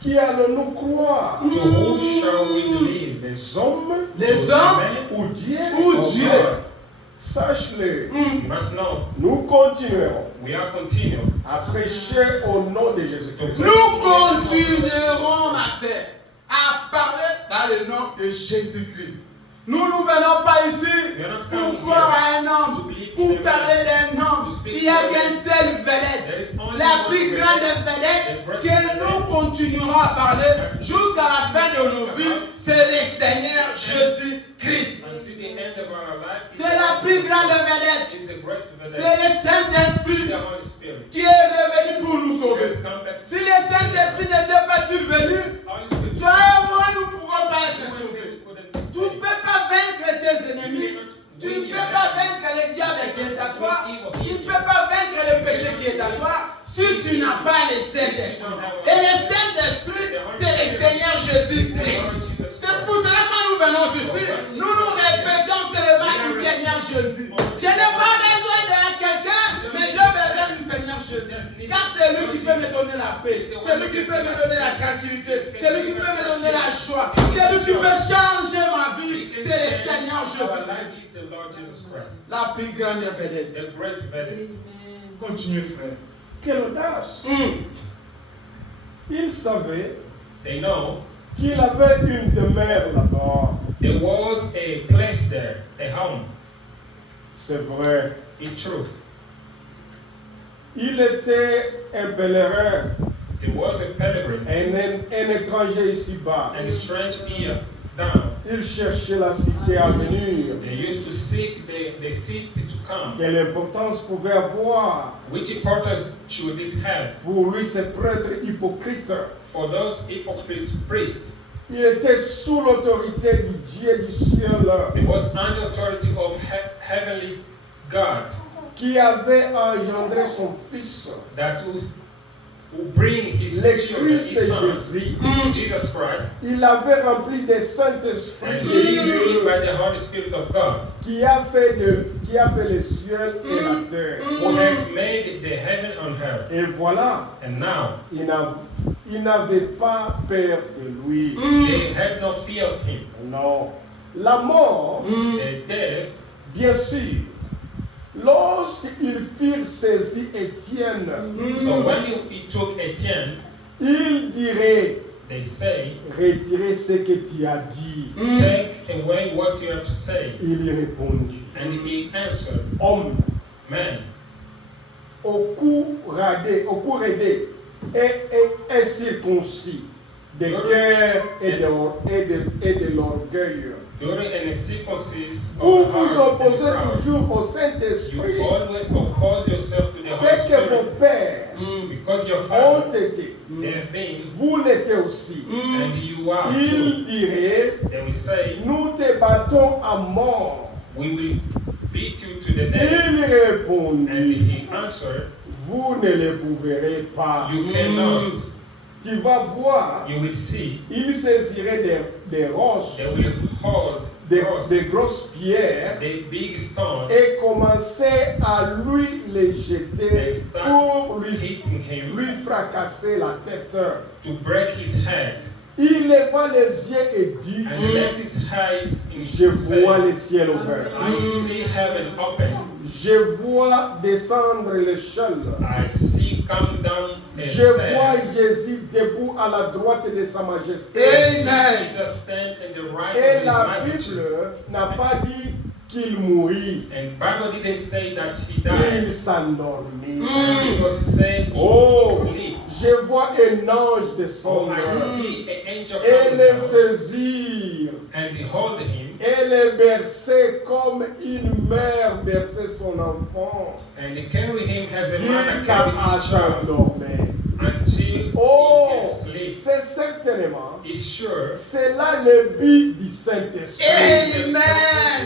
qui allons-nous croire? to whom shall we believe? Les hommes Les hommes ou Dieu? ou Oh Dieu. God, Sache-le, you must know, nous continuerons we are continuing à prêcher au nom de Jésus-Christ. Nous continuerons, ma sœur, à parler dans le nom de Jésus-Christ. Nous ne venons pas ici pour croire à un homme, pour parler d'un homme. Il n'y a qu'un seul vedette. La plus grande vedette que nous continuerons à parler jusqu'à la fin de nos vies, c'est le Seigneur Jésus-Christ. until the end of our life. C'est la plus grande vedette. It's a great C'est vedette. le Saint-Esprit The Holy Spirit qui est revenu pour nous sauver. has come back. Si le Saint-Esprit n'était pas venu, Holy Spirit toi et moi, nous ne pouvons pas être sauvés. couldn't be Tu ne saved. peux pas vaincre tes ennemis. Tu ne peux pas vaincre le diable qui est à toi. Tu ne peux pas vaincre le péché qui est à toi si tu n'as pas le Saint-Esprit. Et le Saint-Esprit, c'est le Seigneur Jésus-Christ. C'est pour cela que nous venons ici. Nous nous répétons seulement du Seigneur Jésus. Je n'ai pas besoin de quelqu'un, mais j'ai besoin du Seigneur Jésus. Car c'est lui qui peut me donner la paix. C'est lui qui peut me donner la tranquillité. C'est lui qui peut me donner la joie. C'est lui qui peut changer ma vie. C'est le Seigneur Our life Jésus. is the Lord Jesus Christ. La plus grande vedette. The great vedette. Continue, frère. Quelle audace! Il savait They know qu'il avait une demeure là-bas. there was a place there, a home. C'est vrai. It's truth. Il était un pèlerin, There was a pilgrim un étranger ici-bas. and strange here down. Il cherchait la cité à venir. They used to seek the city to come. Quelle importance pouvait avoir Which importance should it have pour lui ce prêtre hypocrite? for those hypocrite priests? Il était sous l'autorité du Dieu du ciel It was under authority of heavenly God qui avait engendré son fils, that would bring his le children, Christ his de son, Jésus. Jesus Christ, Il l'avait rempli du and Saint-Esprit he lived by the Holy Spirit of God, qui a fait le ciel et la terre. who has made the heaven on earth. Et voilà, And now il n'avait pas peur de lui. they had no fear of him. Non. La mort, The death, bien sûr, lorsqu'ils firent saisir Étienne, so when he took Etienne, il dirait, they say, retire ce que tu as dit. take away what you have said. Il y répondit, And he answered, homme, man, au cou raidé et incirconcis de cœur et de l'orgueil. during an circumcision Vous of the vous heart and opposez proud, toujours au you Saint-Esprit. always oppose yourself to the Holy C'est que vos Spirit. pères Because your ont father, été, they have been, vous l'étiez aussi. and you are too. Il dirait, They will say, nous te battons à mort. we will beat you to the death. Il And répondit, he answered, vous ne le pouverez pas. you cannot. Tu vas voir, You will see, il saisirait des roses, they will hold cross, des grosses pierres the big stone, et commencer à lui les jeter and start pour lui hitting him fracasser la tête. to break his head. Il leva les yeux et dit, And left his eyes in je vois say, le ciel ouvert. I see heaven open. Je vois descendre l'échelle. I see come down a Je vois stair. Jésus debout à la droite de sa majesté. Amen. Jesus stand in the right Et of la his majesty. Bible n'a pas dit qu'il mourit. And Bible didn't say that he died. Il s'endormit. The Bible say he Oh, sleeps. Je vois un ange Oh, descendre I see an angel et coming le down saisir and behold him et le bercer comme une mère berçait son enfant and they carry him as a mother jusqu'à carries à his child s'endormir. until Oh, he gets sleep. c'est certainement, Is sure c'est là le but du Saint-Esprit. Amen.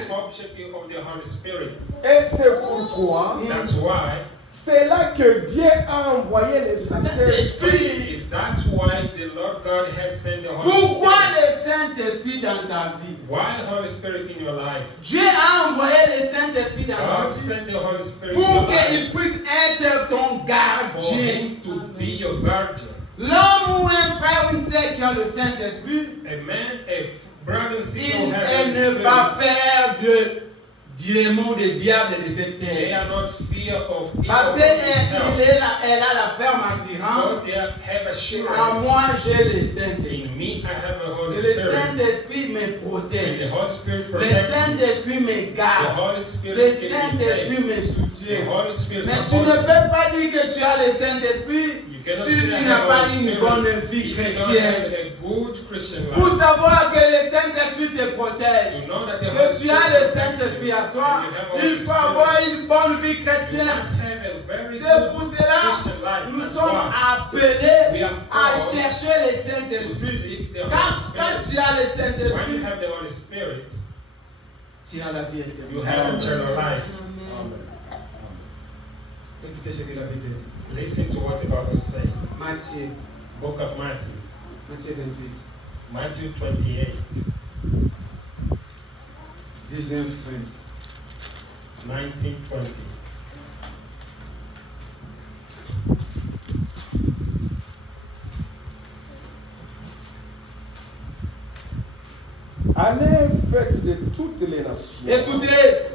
the objective of the Holy Spirit. Et c'est pourquoi, That's why. c'est là que Dieu a envoyé le Saint-Esprit. Is that why the Lord God has sent the Holy Pourquoi Spirit? le Saint-Esprit dans ta vie? Why Holy Spirit in your life? Dieu a envoyé le Saint-Esprit dans ta God vie sent the Holy Spirit in your pour life qu'il puisse être ton for gardien. him to be your guardian. L'homme ou un frère ou une sœur qui a le Saint-Esprit, A man, brother and sister il who has the n'est Spirit, pas peur de démons, de diables de cette they terre. are not fear of evil Parce from this qu'elle hell. elle a la ferme assurance. Because they have À assurance. moi, j'ai le Saint-Esprit. In me, I have the Holy Et le Spirit. Saint-Esprit me And the protège. Holy Spirit Le protects me. Saint-Esprit me The garde. Holy Le Spirit keeps me Saint-Esprit safe. me The soutient. Holy Spirit Mais tu ne supports peux pas dire que tu as le Saint-Esprit cannot si say tu I n'as have pas Holy une Spirit bonne if vie you don't chrétienne. have a good Christian Pour life. savoir que le Saint-Esprit te protège, To know that the Holy que tu as Spirit le protects Saint-Esprit you, à toi, and you have Holy il faut Spirit, avoir une bonne vie you chrétienne. must have a very C'est good pour cela Christian life. nous That's sommes why appelés we have à called chercher le to Saint-Esprit. seek the Quand Holy tu Spirit. as le When you Saint-Esprit, have the Holy Spirit, tu as la vie you éternelle. have eternal life. Écoutez ce que la Bible dit. Listen to what the Bible says. Matthieu, Book of Matthew, Matthieu 28, Matthew 28, 19, 19, 20. Allez, faites de toutes les nations. Écoutez,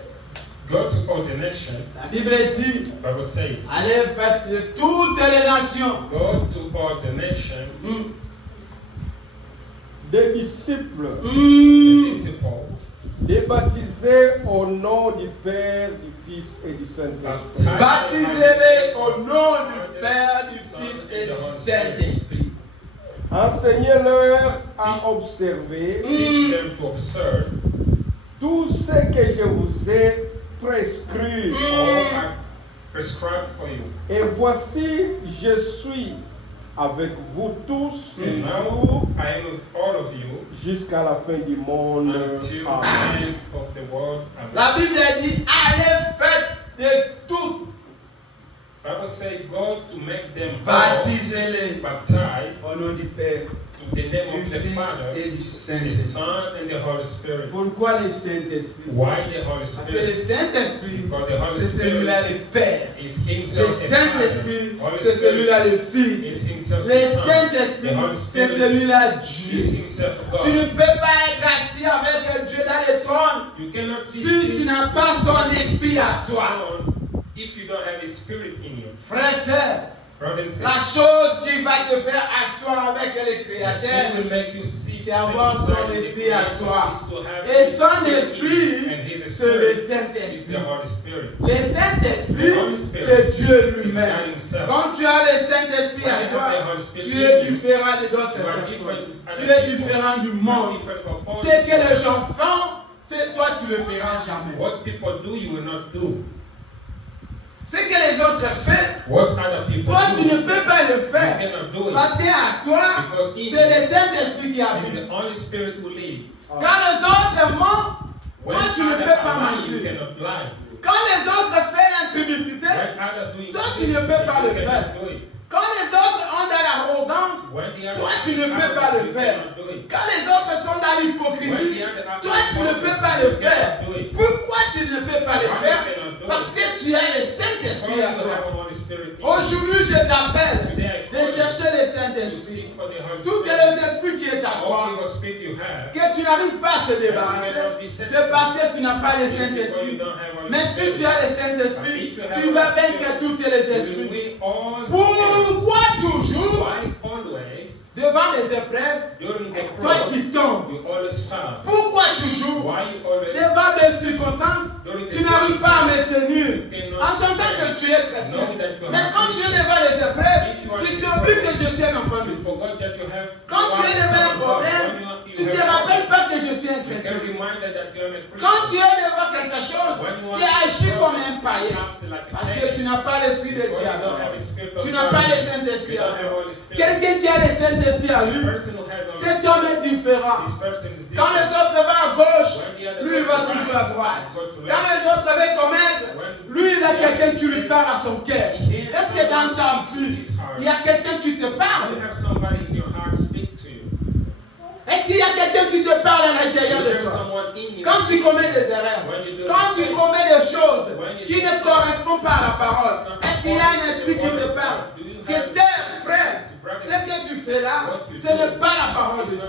Go to all the nations. la Bible dit, The Bible says, allez faites de toutes les nations. go to all the nations, Des disciples, the disciples, des baptisés au nom du Père, du Fils et du Saint-Esprit. Baptisez-les au nom du Père, du Fils et du Saint-Esprit. Enseignez-leur à observer teach them to observe tout ce que je vous ai prescrit. all I prescribed for you. Et voici, je suis avec vous tous les Now jours I am with all of you jusqu'à la fin du monde. until the Amen. end of the world. Amen. La Bible dit, allez faites de toutes. Bible says, go to make them all Baptisez-les baptized au nom du Père, in the name du of the Fils Father, et du the Saint-Esprit. Son, and the Holy Spirit. Pourquoi le Saint-Esprit? Why the Holy Parce que le Spirit? Saint-Esprit, Because the Holy c'est Spirit celui-là le Père. is Le Himself the Saint-Esprit, Father. Holy c'est Spirit celui-là le is Fils. Himself Le the Son. Saint-Esprit, The Holy c'est Spirit celui-là is Dieu. Himself Tu ne God. peux pas être assis avec Dieu dans le trône You cannot si see tu n'as pas son esprit à toi. if you don't have His Spirit in you. Frère, sœur, Brother and la sister, chose qui va te faire asseoir avec le He Créateur, will make you see c'est avoir son esprit à toi. Et Et son esprit, c'est le is Saint-Esprit. the Holy Spirit. Le Saint-Esprit, The Holy Spirit c'est Dieu It's lui-même. God Himself. Quand tu as le Saint-Esprit When à you toi, have the Holy Spirit tu in es you, différent de d'autres you are personnes. different Tu other es people. différent du You are monde. different of all Ce que people. les gens font, c'est toi tu le feras jamais. What people do, you will not do. Ce que les autres font, What other people toi tu do, ne peux pas le you faire. cannot do it. Parce qu'à toi, Because in c'est you le Saint-Esprit qui is habite. the Holy Spirit who lives. Quand les autres mentent, When toi tu ne others peux pas are lying, you mentir. cannot lie. Quand les autres font l'impudicité, When others do toi, tu ne peux pas you le cannot faire. do it. quand les autres ont de l'arrogance, When the other toi tu ne peux pas le you faire. cannot do it. Quand les autres sont dans When l'hypocrisie, the other toi tu ne peux pas le faire. Pourquoi tu ne peux pas le faire? Parce que tu as le Saint-Esprit à toi. Aujourd'hui, je t'appelle de chercher le Saint-Esprit. Tous les esprits qui est à toi, que tu n'arrives pas à se débarrasser, c'est parce que tu n'as pas le Saint-Esprit. Mais si tu as le Saint-Esprit, tu vas vaincre tous les esprits. Pourquoi toujours, devant les épreuves, toi tu tombes? Pourquoi toujours, devant des circonstances, tu n'arrives pas à me tenir? En chantant que que tu es chrétien. Mais quand tu es devant les épreuves, tu t'oublies que je suis un enfant de Dieu. Quand tu es devant un problème, tu ne te rappelles pas que je suis un chrétien. Quand tu es devant quelque chose, tu agis comme un païen. Parce que tu n'as pas l'esprit de Dieu. Tu n'as pas le Saint-Esprit à lui. Quelqu'un qui a le Saint-Esprit à lui, cet homme est différent. Quand les autres vont à gauche, lui il va toujours à droite. Quand les autres vont commettre, lui il a quelqu'un qui lui parle à son cœur. Est-ce que dans ta vie, il y a quelqu'un qui te parle? Est-ce qu'il y a quelqu'un qui te parle à l'intérieur de toi? Quand tu commets des erreurs, quand tu commets des choses qui ne correspondent pas à la parole, est-ce qu'il y a un esprit qui te parle? Que c'est, frère, ce que tu fais là, ce n'est pas la parole de Dieu.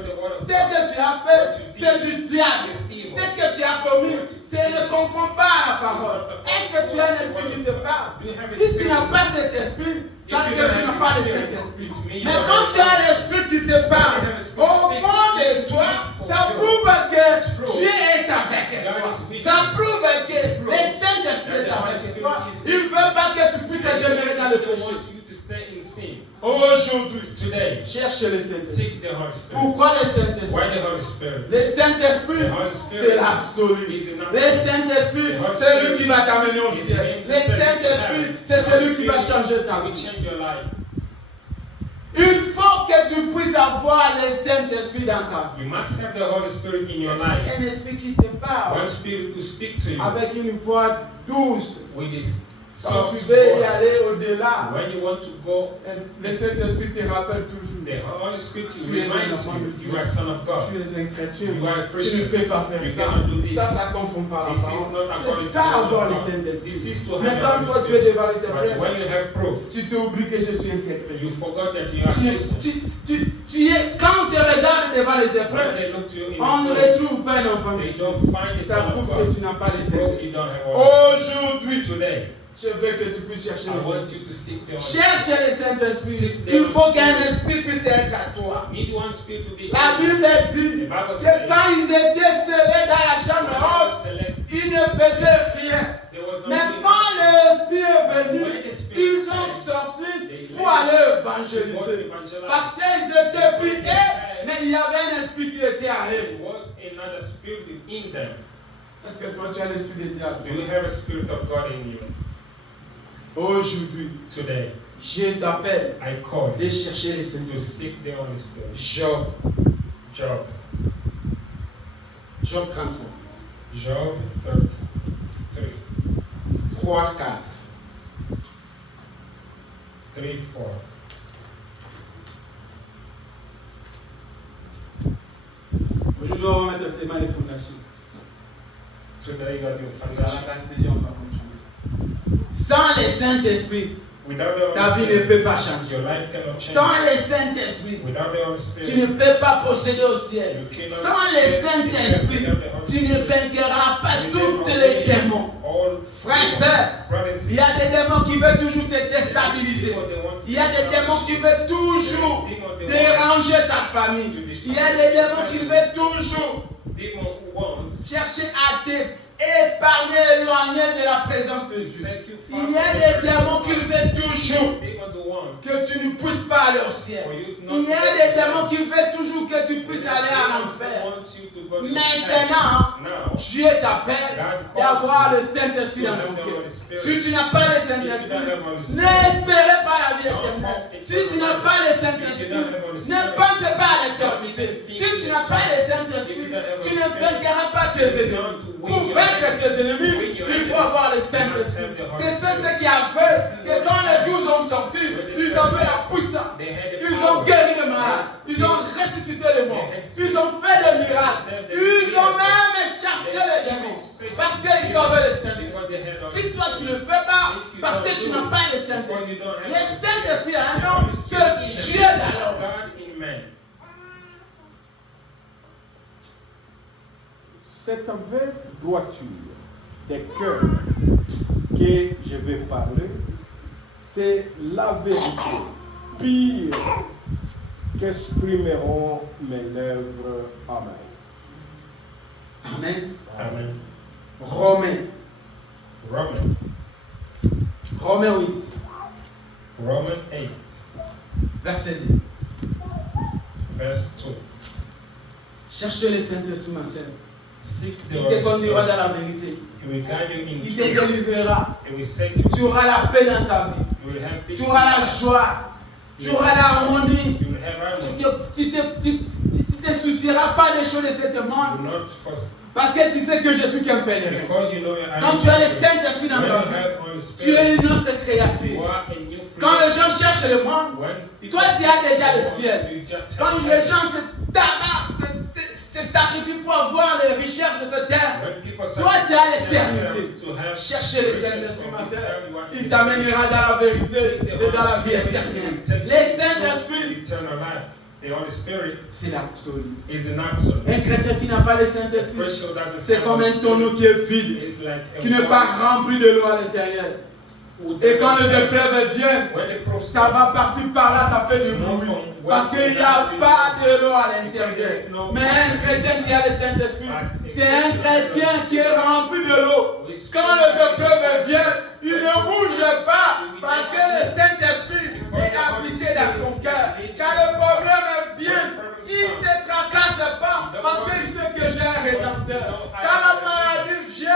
Ce que tu as fait, c'est du diable. Ce que tu as commis, c'est ne confond pas à la parole. Est-ce que tu as un esprit qui te parle? Si tu n'as pas cet esprit, sache que tu n'as pas le Saint-Esprit. Mais quand tu as l'esprit qui te parle, au fond de toi, ça prouve que Dieu est avec toi. Ça prouve que le Saint-Esprit est avec toi. Il ne veut pas que tu puisses demeurer dans le péché. Aujourd'hui, cherche le Saint-Esprit. Pourquoi le Saint-Esprit? Le Saint-Esprit, c'est l'absolu. Le Saint-Esprit, c'est lui qui va t'amener au ciel. Le Saint-Esprit, c'est celui qui va changer ta vie. Il faut que tu puisses avoir le Saint-Esprit dans ta vie. You must have the Holy Spirit in your life. Un esprit qui te parle. One spirit will speak to you. Avec une voix douce. With this Quand soft tu veux y voice. aller au-delà, When you want to go, le Saint-Esprit te rappelle toujours. the Holy Spirit Tu es un reminds enfant de you, Dieu. you are son of God. Tu es un chrétien. You are a Tu Christian. ne peux pas faire You ça. cannot do this. Ça ne confond pas la This is parole. not according C'est to ça the avoir le law. Saint-Esprit. This is to have Mais the quand Holy toi tu es Spirit. devant les But épreuves, when you have proof, tu t'oublies que je suis un chrétien. you forgot that you are Christian. Quand on te regarde devant les When épreuves, they look to you in on ne the spirit, retrouve pas un enfant de they Dieu. don't find the Ça son prouve of que God. tu n'as pas le This proves Saint-Esprit. you don't have Holy Aujourd'hui, Spirit. Today, je veux que tu puisses chercher I le want Saint-Esprit. you to seek the Holy Cherche Spirit. le Saint-Esprit. Seek the Il faut Holy qu'un Spirit. esprit puisse être à toi. Need one spirit to be La in you. Bible dit The Bible que says, quand ils étaient scellés dans la chambre haute, select, ils ne faisaient rien. there was Mais nothing. quand l'Esprit est venu, When the Spirit ils ont came, sorti they pour left aller to évangéliser. go to evangelize. Parce qu'ils étaient pris, mais il y avait un esprit qui était à eux. There was another spirit in them. Est-ce que toi tu as l'esprit de Dieu à Do you toi? have a spirit of God in you? Aujourd'hui, Today, je t'appelle I call de you chercher le to Saint-Esprit. seek the Holy Spirit. Job, Job. Job 33, Job 33, 3, 4. 3, 4. Aujourd'hui, on va mettre seulement les fondations. Today, God, your Dans la foundation. Castille, on va continuer. Sans le Saint-Esprit, Without the ta vie Holy ne Spirit, peut pas changer. your life cannot change. Sans le Saint-Esprit, Without the Holy tu ne Spirit, peux pas posséder au ciel. Sans le Saint-Esprit, tu ne vaincras pas tous les démons. all Frère, sœur, il y a des démons qui veulent toujours te déstabiliser. Il y a des démons qui veulent toujours déranger ta famille. Il y a des démons qui veulent toujours demon who wants chercher à te épargner, éloigner de la présence de to Dieu. take you far Il y a from des the démons qui veulent toujours demons who want que tu ne puisses pas aller au ciel. Il y a des démons qui veulent toujours que tu puisses aller en enfer. Maintenant, now Dieu t'appelle d'avoir le Saint-Esprit dans ton cœur. Si tu n'as pas le Saint-Esprit, n'espérez pas la vie éternelle. Si tu n'as pas le Saint-Esprit, ne pense pas à l'éternité. Si tu n'as pas le Saint-Esprit, tu ne vaincras pas tes ennemis. Pour vaincre tes ennemis, il faut avoir le Saint-Esprit. C'est ça ce qui a fait que quand les 12 ont sorti, ils avaient la puissance. Ils ont guéri les malades. Ils ont ressuscité les morts. Ils ont fait des miracles. Ils ont même chassé les démons. Parce qu'ils avaient le Saint-Esprit. Si toi tu ne le fais pas, parce que tu n'as pas le Saint-Esprit. Le Saint-Esprit a un nom, c'est Dieu d'alors. God in man. Cette vraie droiture des cœurs que je vais parler, c'est la vérité pire qu'exprimeront mes lèvres. Amen. Amen. Amen. Romains. Roman. Romains 8, Romans 8, verset 2. verse 2. Cherchez le Saint-Esprit, ma sœur. Seek the Il Holy te conduira Spirit. dans la vérité. He will guide you in Il te truth. délivrera. He will set you Tu free. auras la paix dans ta vie. You will have peace. Tu auras la joie. Tu auras l'harmonie. You will have harmony. Tu te soucieras pas des choses de ce You monde. will not first. Parce que tu sais que je suis qu'un pèlerin. Because you know your Quand tu as le identity. Saint-Esprit dans When ta you vie, have Holy tu es Spirit, une autre you créature. are a new Quand les creation. gens cherchent le monde, When toi tu as déjà le ciel. you just Quand have les heaven. gens se tabassent, se sacrifient pour avoir les richesses de cette terre, When people toi tu as sacrifice l'éternité. themselves to have Cherchez le riches Saint-Esprit, from ma this sœur. earth, you are Il in t'amènera dans la vérité et dans la vie He will éternelle. take Le you Saint-Esprit, to eternal life. The Holy Spirit c'est l'absolu. is an absolute. Un chrétien qui n'a pas le The Saint-Esprit, Christian doesn't c'est have comme Holy un tonneau Spirit. qui est vide, It's like a qui n'est pas rempli de l'eau à l'intérieur. Et quand les épreuves viennent, When the proof ça va par-ci par-là, ça fait du bruit. Parce qu'il n'y a pas de l'eau à l'intérieur. Mais un chrétien qui a le Saint-Esprit, c'est un chrétien qui est rempli de l'eau. Quand les épreuves viennent, il ne bouge pas parce que le Saint-Esprit est appliqué dans son cœur. Quand le problème vient, il ne se tracasse pas parce qu'il sait que j'ai un rédempteur. Quand la maladie vient,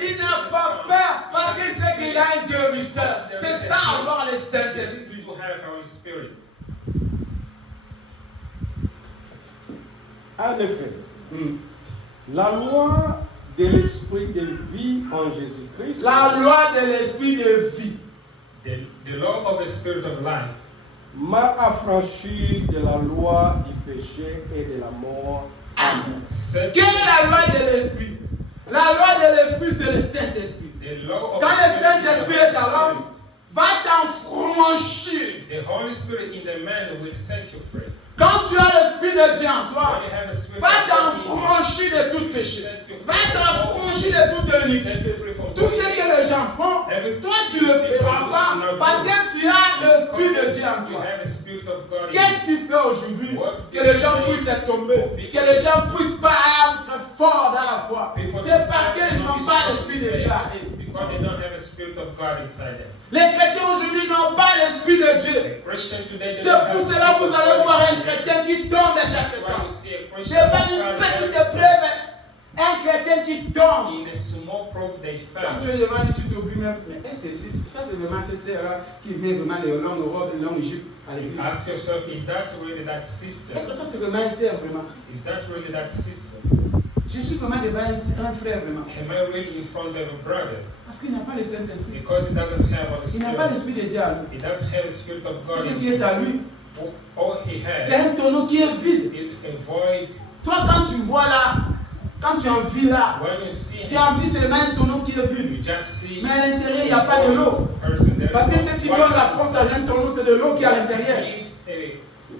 il n'a pas peur parce qu'il sait qu'il a un guérisseur. C'est ça avoir le This Saint-Esprit. is to have Holy Spirit. En effet, la loi de l'esprit de vie en Jésus-Christ La loi de l'esprit de vie The law of the Spirit of life m'a affranchi de la loi du péché et de la mort. set Quelle est la loi de l'esprit? La loi de l'esprit, c'est le Saint-Esprit. the law of Quand the le Spirit Saint-Esprit est à l'homme, va t'enfranchir. The Holy Spirit in the man will set you free. Quand tu as l'Esprit de Dieu en toi, When you have the Spirit va of God in you, t'enfranchir de tout péché. Va t'enfranchir de toute set iniquité. you free from Tout ce que les gens font, toi tu ne le feras pas parce que tu as l'Esprit de Dieu en You toi. have the Spirit of God in Qu'est-ce you. qui fait aujourd'hui que les gens puissent tomber, que les gens ne puissent pas être forts dans la foi? C'est parce qu'ils n'ont pas l'Esprit de Dieu à eux. Because they don't have the Spirit of God inside them. Les chrétiens aujourd'hui n'ont pas l'Esprit de Dieu. The Christian today, they C'est don't have pour the cela que Spirit vous of allez God voir un inside them. chrétien qui tombe à chaque When temps. you see a Christian C'est pas une that petite falls épreuve, un chrétien qui tombe. in a small proof they Quand tu fell. es devant lui, tu t'oublies même. Mais est-ce que ça c'est vraiment ces sœurs-là qui met vraiment les longues robes, les longues jupes à l'église? Ask yourself, is that really that sister? Est-ce que ça c'est vraiment une sœur vraiment? Is that really that sister? Je suis vraiment devant un frère vraiment. Am I really in front of a brother? Parce qu'il n'a pas le Saint-Esprit. Because he doesn't have Holy Il n'a pas Spirit. l'Esprit de Dieu à lui. He doesn't have the Spirit of Tout God ce in qui him. est à lui, All he c'est has un tonneau qui est vide. is a void. Toi quand tu vois là, quand tu en vis là, When you see tu him, en vis seulement un tonneau qui est vide. you just see Mais à l'intérieur, il n'y a pas de l'eau. person there. Parce que ce qui donne la force dans un tonneau, c'est de l'eau qui est à l'intérieur. gives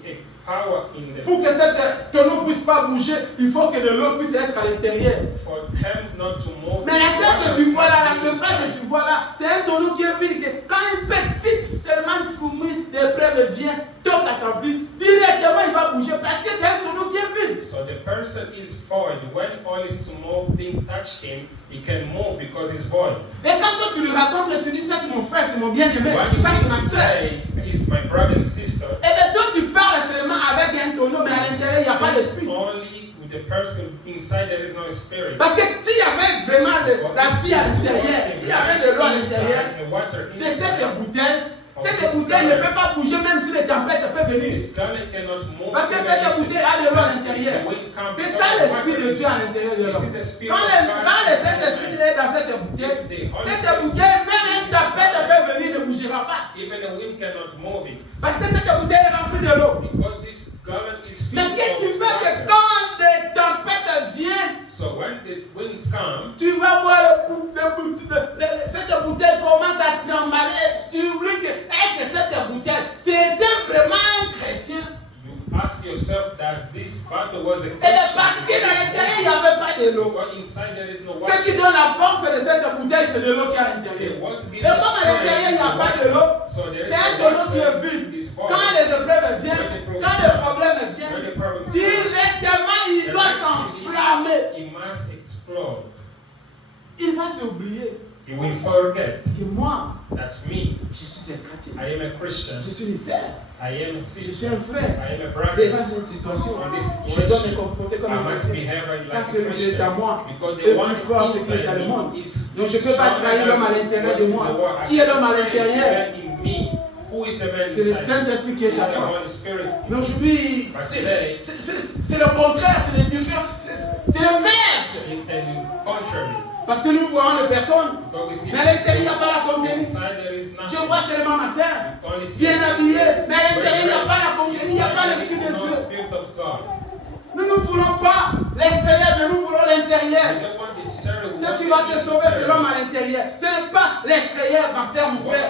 a power in the Pour que ce tonneau ne puisse pas bouger, il faut que de l'eau puisse être à l'intérieur. for him not to move. Mais la sœur que tu vois là, le frère que tu vois là, c'est un tonneau qui est vide. Que quand une petite seulement fourmi d'épreuve vient, toque à sa vie, directement il va bouger parce que c'est un tonneau qui est vide. So the person is void. When only small thing touch him, he can move because he's void. Et quand toi tu lui racontes, tu dis ça c'est mon frère, c'est mon bien-aimé, When ça c'est ma he soeur. say, he's my brother and sister, Et bien toi tu parles seulement avec un tonneau, mais à l'intérieur il n'y a pas d'esprit. only with the person inside there is no spirit. Parce que s'il y avait vraiment la vie à l'intérieur, s'il y avait de l'eau à l'intérieur, the water mais cette inside, bouteille ne peut pas bouger même si les tempêtes peuvent venir. the scarlet cannot move. Parce que cette bouteille a de l'eau à l'intérieur. C'est ça l'Esprit de Dieu à l'intérieur de l'homme. Quand le Saint-Esprit est dans cette bouteille, même une tempête peut venir, ne bougera pas. Even the wind cannot move it. Parce que cette bouteille est remplie de l'eau. Because this garment is filled Mais qu'est-ce qui of fait que water. quand des tempêtes viennent, So when the winds come, tu vas voir cette bouteille commence à trembler. Tu oublies que est-ce que cette bouteille, c'était vraiment un chrétien? you ask yourself, does this bottle was a Et bien parce Christian? qu'à l'intérieur, il n'y avait pas de l'eau. Because inside there is no Ce water. qui donne la force de cette bouteille, c'est de l'eau qui est à Okay, l'intérieur. what gives Et comme à l'intérieur, il n'y a pas de l'eau, So there is c'est un no tonneau qui est water, vide. it's void. Quand les épreuves viennent, quand les problèmes When viennent, the problems come, directement, il doit s'enflammer. it must explode. Il va s'oublier. he will forget. que moi, That's me. je suis un chrétien. I am a Christian. Je suis une sœur. I am a Je suis sister. un frère. I am a brother. Devant cette situation, On this je dois me situation, comporter comme I un must chrétien. behave like Car a celui qui est à Christian. moi Because est the one plus fort que inside celui qui est dans le me monde. is Donc je ne peux pas trahir l'homme à l'intérieur de moi. Qui est l'homme à l'intérieur? Who is the man C'est le inside? Saint-Esprit qui est à The moi. Holy Spirit. Mais aujourd'hui, c'est le contraire, c'est le différent, c'est l'inverse. It's the contrary. Parce que nous voyons les personnes, Because we see mais à l'intérieur, il n'y a pas la contenu. inside there is Je nothing. vois seulement ma sœur, Only see bien habillée, mais à But l'intérieur, il n'y a pas la inside contenu, il n'y a pas there l'Esprit is de no Dieu. Spirit of God. Nous ne voulons pas l'extérieur, mais nous voulons We l'intérieur. don't want the external. Ce qui va te sauver, c'est l'homme à l'intérieur. Ce n'est pas l'extérieur, ma sœur, mon frère.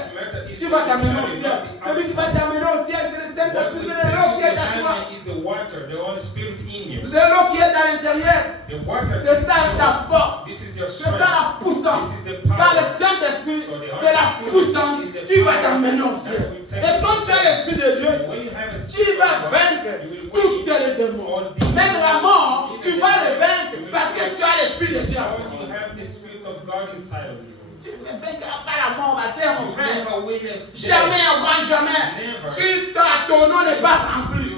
Qui va t'amener au ciel? Celui qui va t'amener au ciel, c'est le Saint-Esprit, c'est l'eau qui est à toi. is the water, the Holy Spirit in you. L'eau qui est à l'intérieur, The water. c'est ça ta force. This is your C'est ça strength. la puissance. This is the Car power. le Saint-Esprit, c'est la puissance qui va t'amener au ciel. Et quand tu as l'Esprit de Dieu, When you have a tu vas vaincre tous les démons. Même la mort, tu vas le vaincre parce que tu as l'Esprit de Dieu. Because you have the Spirit of God inside of you. Tu ne vaincras pas la mort, ma soeur, mon You frère. never win it. Jamais, au grand jamais. Si ton nom n'est pas rempli.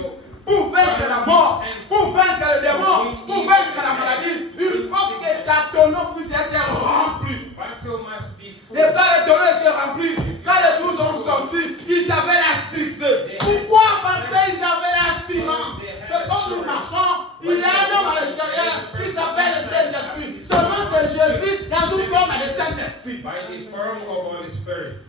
Pour vaincre la mort, pour vaincre le démon, pour vaincre la maladie, il faut que ton nom puisse être rempli. Battle must be full. Et quand le tonneau était rempli, quand les 12 ont sorti, ils avaient l'assurance. Pourquoi? Parce qu'ils avaient l'assurance que quand nous marchons, il y a un homme à l'intérieur qui s'appelle le Saint-Esprit. Son nom c'est Jésus dans une forme de Saint-Esprit. By the form of Holy Spirit.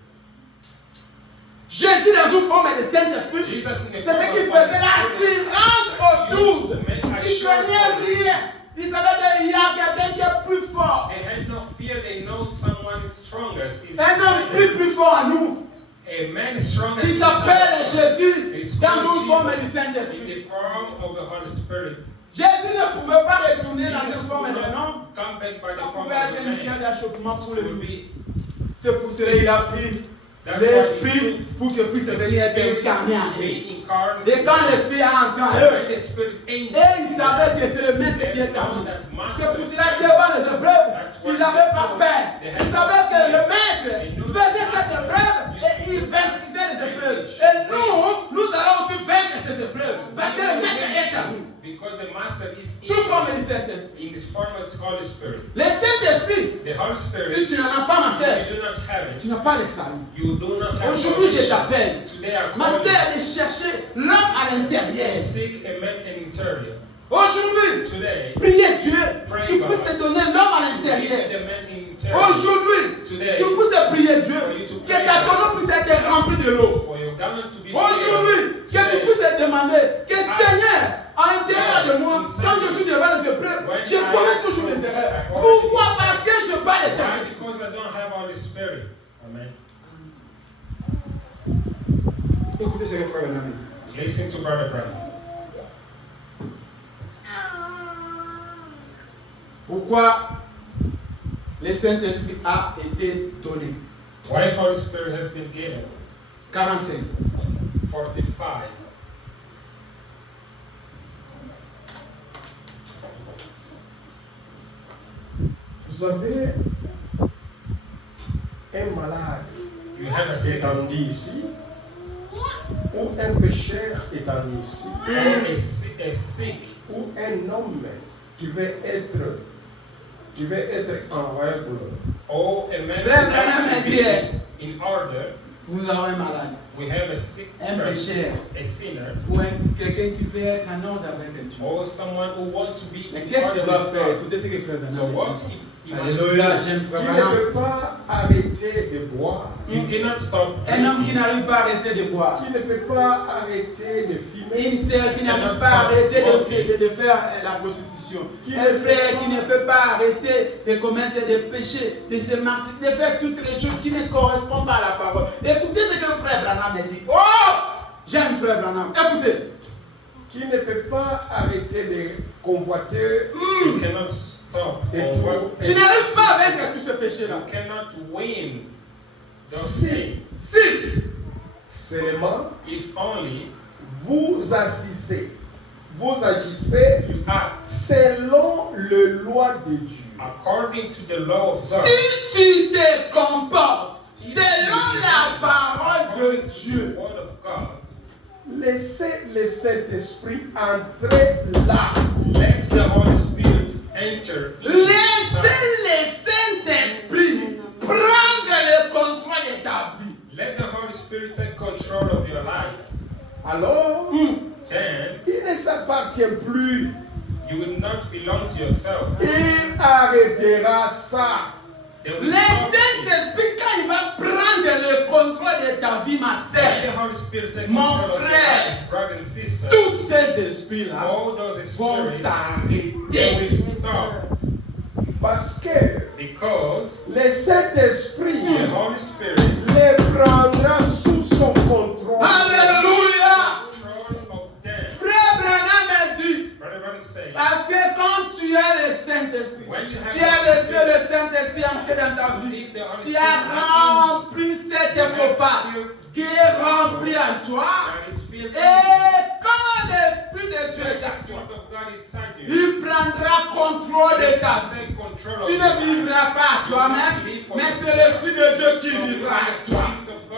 Jésus dans une forme de Saint-Esprit. C'est ce qui faisait l'assurance aux 12. Ils ne craignaient rien. Ils savaient qu'il y a quelqu'un qui est plus fort. They had no fear. They know someone is stronger. Un homme plus fort à nous. A man is stronger. Il s'appelle Jésus dans une forme du Saint-Esprit. In the form of the Holy Spirit. Jésus ne pouvait pas retourner dans une forme d'un homme. Come back by Ça the form pouvait of être a une pierre man. d'achoppement pour It le will lui. be. C'est pour cela qu'il a pris l'Esprit pour qu'il puisse venir être incarné en eux. Et quand l'Esprit a entré en eux, et ils savaient que c'est le Maître qui est en eux. C'est pour cela que devant les épreuves, ils n'avaient pas peur. Ils savaient que le Maître faisait cette épreuve et il vainquait les épreuves. Et nous allons aussi vaincre ces épreuves parce que le Maître est en nous. Because the Master is Sous forme du Saint-Esprit. in his form as Holy Spirit. Le Saint-Esprit, The Holy si Spirit, tu n'en as pas, ma soeur, you do not have tu it. n'as pas le salut. You do not have Aujourd'hui, je salvation. t'appelle, Today I ma call soeur, you de chercher l'homme à l'intérieur. to seek a man in interior. Aujourd'hui, Today, priez Dieu qui puisse te donner l'homme à l'intérieur. the man in interior. Aujourd'hui, tu puisses prier Dieu que ta tonneau puisse être rempli de l'eau. For your garment to be Aujourd'hui, que tu puisses demander que Seigneur, à l'intérieur de moi, quand je suis devant les épreuves, je commets toujours des erreurs. Pourquoi? Parce que je parle de ça. Because I don't have Holy Spirit. Amen. Écoutez ce que frère Benjamin. Listen to Brother Branham. Pourquoi le Saint-Esprit a été donné? Why Holy Spirit has been given? 45. 45. Vous avez un malade You have a sickness. étendu ici, ou un pécheur étendu ici, Or a sick. ou un homme qui veut être envoyé pour le. Or a man Frère Branham that a is dit, in order. nous avons un malade, We have a sick un person, pécheur, a sinner, ou quelqu'un qui veut être en ordre avec Dieu. or someone who wants to be Mais in qu'est-ce qu'il order doit with faire? God. Écoutez ce que frère So Branham what dit. he must Alléluia, do. j'aime Qui frère ne Branham. peut pas arrêter de boire, You cannot stop Un homme qui drinking. n'arrive pas à arrêter de boire. qui ne peut pas arrêter de fumer, Une sœur qui n'arrive pas à arrêter de faire la prostitution. Un frère qui ne peut pas arrêter de commettre des péchés, de se martyrer, de faire toutes les choses qui ne correspondent pas à la parole. Écoutez ce que frère Branham dit. Oh! J'aime frère Branham. Écoutez. qui ne peut pas arrêter de convoiter You cannot stop. et on tout. what- Tu n'arrives pas à vaincre tous ces péchés-là. You cannot win those Si. things. Si Seulement, If only vous assistez vous agissez You act selon le loi de Dieu. according to the law of God. Si tu te comportes selon la parole de Dieu, The word of God. Laissez le Saint-Esprit entrer là. Let the Holy Spirit enter. laissez le Saint-Esprit prendre le contrôle de ta vie. Let the Holy Spirit take control of your life. Alors, Then il ne s'appartient plus. you will not belong to yourself. Il arrêtera ça. They will Le stop you. Saint-Esprit, quand il va prendre le contrôle de ta vie, ma Let the sœur, Holy Spirit take Mon control of your frère. life, brother and sister. tous ces esprits-là All those vont spirits, they s'arrêter. will stop Parce que because le Saint-Esprit the Holy Spirit les prendra sous son contrôle. Alléluia! control of them. Frère Branham a dit, Brother Branham say, parce que quand tu as le Saint-Esprit, when you have tu as laissé le Saint-Esprit entrer dans ta vie, leave the Holy tu Spirit as rempli cette copain qui est rempli en toi, that is filled et quand l'Esprit de Dieu est the en Spirit toi, of God inside you. il prendra contrôle de ta vie. Take control of Tu your ne life. vivras pas à toi-même, mais c'est l'Esprit de Dieu qui vivra en toi.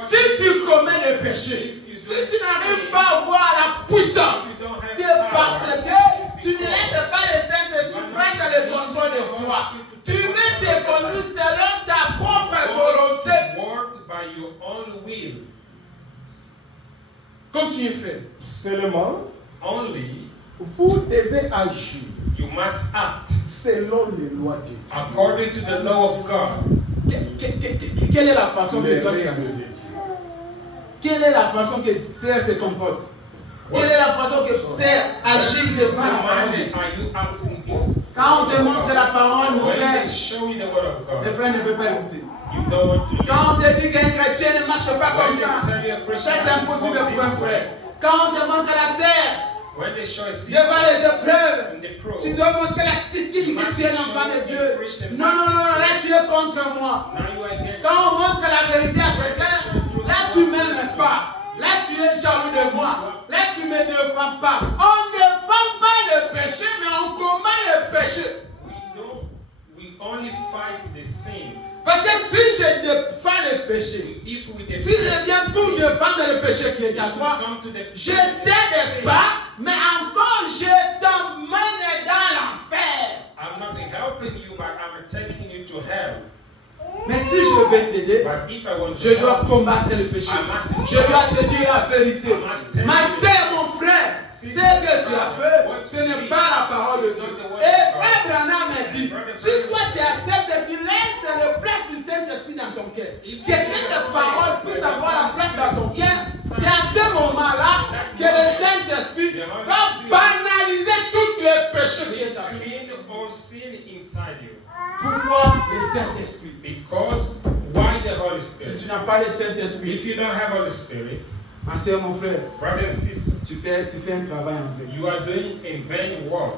Si tu commets le péché, si tu n'arrives pas à voir la puissance, c'est parce que tu ne laisses pas le Saint-Esprit prendre le contrôle de toi. Tu veux te conduire selon ta propre volonté. Work by your own will. Continue, frère. Seulement, Only vous devez agir you must act selon les lois de Dieu. according to the law of God. Quelle est la façon que Les toi tu règles agis? de Dieu. Quelle est la façon que Serre se comporte? Quelle est la façon que Serre agit devant la parole de Dieu? Are you acting in? Quand on te montre la parole, mon When frère, they show you the word of le God, frère ne peut pas écouter. you don't want to listen. Quand on te dit qu'un chrétien ne marche pas When comme they ça, tell you a Christian ça c'est impossible walk pour un this frère. way, Quand on te montre la sœur when they show a devant les épreuves, and they prove, tu dois montrer l'attitude que tu es un enfant de Dieu. Non, non, non, là tu es contre moi. now you are against Quand on montre la vérité à quelqu'un, là tu ne m'aimes pas. Là tu es jaloux de moi. Là tu ne me défends pas. On ne défend pas le péché, mais on combat le péché. we only fight the sin. Parce que si je défends le péché, If we si je viens pour défendre le péché qui est à toi, come to the je t'aide pas, mais encore je t'emmène dans l'enfer. I'm not helping you, but I'm taking you to hell. Mais si je vais t'aider, But if I want je to dois help, combattre le péché. Je dois te dire la vérité. Ma sœur, mon frère, ce que tu as fait, ce n'est pas la parole de Dieu. Et Frère Branham m'a dit, si toi tu acceptes, tu laisses la place du Saint-Esprit dans ton cœur. Que cette parole puisse avoir la place dans ton cœur, c'est à ce moment-là que le Saint-Esprit va banaliser tous les péchés qui est en toi. clean all sin inside you. Pourquoi le Saint-Esprit? Because why the Holy Si Spirit? tu n'as pas le Saint-Esprit, If you don't have Holy Spirit, ma sœur, mon frère, brother and sister, tu fais un travail en vain. you are doing a vain work.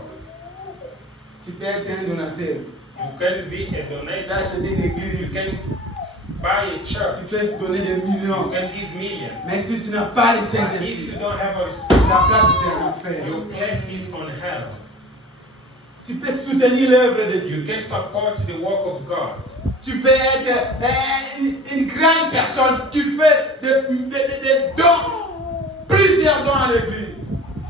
Tu peux être un donateur. You can be a Tu peux donator. acheter une You église. can buy a Tu church. peux donner des You millions. can give millions. Mais si tu n'as pas le But if Saint-Esprit, you don't have Holy Spirit, ta place c'est en enfer. your place is on hell. Tu peux soutenir l'œuvre de Dieu. You can support the work of God. Tu peux être une grande personne qui fait des dons, plusieurs dons à l'église.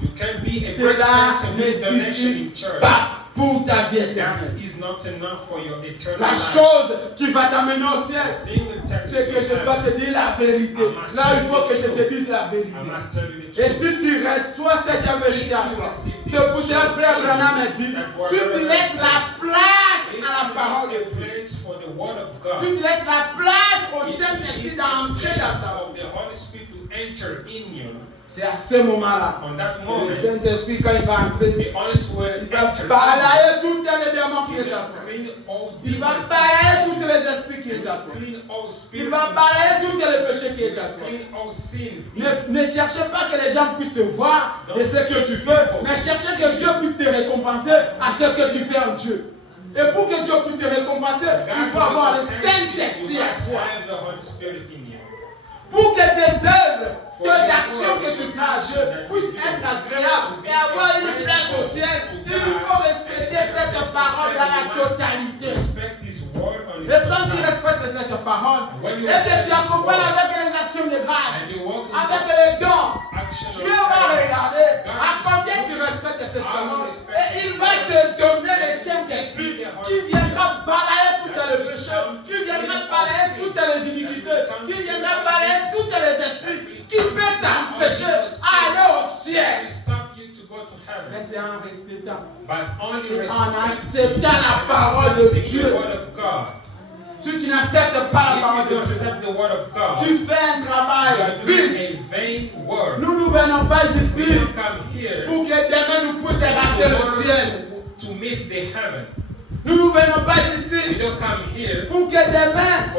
You can be a great Cela person ne with donation suffit in church. pas pour ta vie That éternelle. is not enough for your eternal La life. chose qui va t'amener au ciel, The thing will take c'est you que to je dois heaven. te dire la vérité. Là, il faut que je te dise la vérité. I must tell you the Et truth. si tu reçois cette vérité à toi, c'est pour cela, frère Branham a dit, si tu laisses la place If à la you parole make de a Dieu, place for the word of God, si tu laisses la place au if Saint-Esprit you d'entrer dans sa of vie, the Holy Spirit to enter in you, c'est à ce moment-là, on that que le moment, Saint-Esprit, quand il va entrer, the Holy Spirit il va enter balayer tous les démons qui in you. est He à will toi. clean all Il va demons. balayer tous les esprits qui He est à will toi. clean all Il spirits. va balayer tous les péchés qui He est à will toi. clean all sins. Ne cherchez pas que les gens puissent te voir de ce que tu fais, mais cherchez que Dieu puisse te récompenser à ce que tu fais en Dieu. Et pour que Dieu puisse te récompenser, il faut avoir le Saint-Esprit à toi. pour que tes œuvres, tes actions que tu fais à Dieu puissent être agréables et avoir une place au ciel, il faut respecter cette parole dans la totalité. Et quand tu respectes cette parole, et que tu accompagnes avec les actions de grâce, avec les dons, Dieu va regarder à combien tu respectes cette parole. Et il va te donner le Saint-Esprit qui viendra balayer tout le péché, qui viendra balayer toutes les iniquités, qui viendra balayer tous les esprits qui peuvent t'empêcher d'aller au ciel. Mais c'est en respectant et en acceptant la parole de Dieu. Si tu n'acceptes pas la parole de Dieu, tu fais un travail vide. Nous ne venons pas ici pour que demain nous puissions rater le ciel. Nous ne venons pas ici pour que demain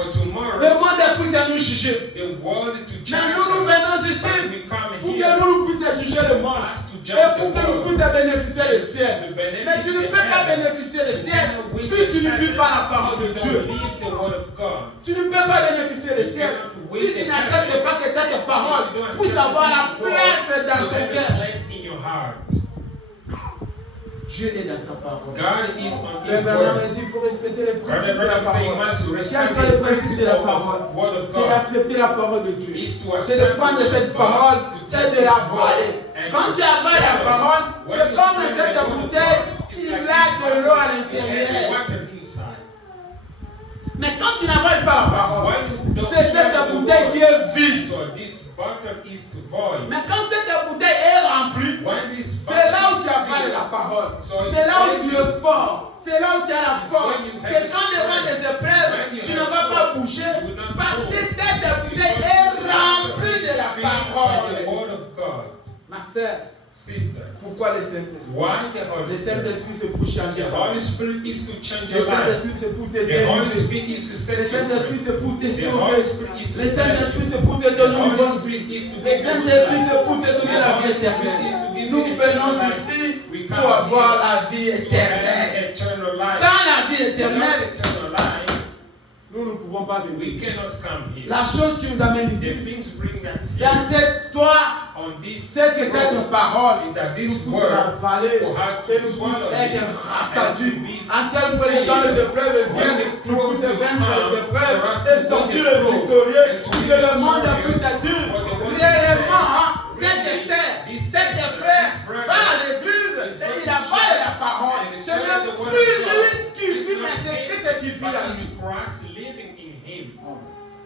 le monde puisse nous juger. Mais nous venons ici pour que nous puissions juger le monde et pour que nous puissions bénéficier du ciel. Mais tu ne peux pas bénéficier du ciel si tu ne vis pas la parole de Dieu. Tu ne peux pas bénéficier du ciel si tu n'acceptes pas que cette parole puisse avoir la place dans ton cœur. Dieu est dans sa parole. God is on His Frère Branham word. a dit qu'il faut respecter les principes Brother de la Branham saying parole. must Quels respect sont les the principes de la principle parole? of word of C'est God. d'accepter la parole de Dieu. Is to C'est de accept prendre the word cette of parole God, to et take de this la word avaler. and Quand to tu avales la swallow. parole, When c'est you comme swallow cette the word of bouteille God, qui it's like a de l'eau à it has l'intérieur. water inside. Mais quand tu n'avales pas la parole, When you don't c'est cette swallow the bouteille word, qui est vide. so this bottle is void. Mais quand cette bouteille est remplie, When this c'est là où bottle tu is avales filled, la parole. so C'est là où when tu you- es fort. C'est là où tu as la force. when you have Que the quand devant des strength, épreuves, when you tu ne have vas pas hope, bouger. you will not Parce que move. cette bouteille est remplie de la Filled by the parole. word of God. Ma sœur, Sister, pourquoi le Saint-Esprit? why the Holy Le Spirit? Saint-Esprit, c'est pour changer The ta Holy vie. Spirit is to change Le your life. Saint-Esprit, c'est pour te The Holy délivrer. Spirit is to set Le you Saint-Esprit, free. c'est pour te The sauver. Holy Spirit is to Le save Saint-Esprit, you. c'est pour te The donner une Holy bonne Spirit vie. is to Le give you Saint-Esprit, life. c'est pour te donner The la vie Holy Spirit éternelle. is to give Nous you venons eternal ici life. We pour come avoir here la vie to have éternelle. eternal life. Sans la vie Without éternelle, eternal life, nous ne pouvons pas we venir. cannot come here. La chose qui nous amène The ici, things bring us dans here cette toi, on this c'est que cette parole is that nous this pousse word à avaler for her et to nous swallow pousse à it être rassasiés. and to be En tel point que quand les épreuves viennent, nous pousse à vaincre les épreuves et sortir le victorieux, et que le monde a plus à dire. Réellement, cet frère va à l'église et il avale la parole. Ce n'est plus lui qui vit, mais c'est Christ qui vit en But lui. it's Christ living in him.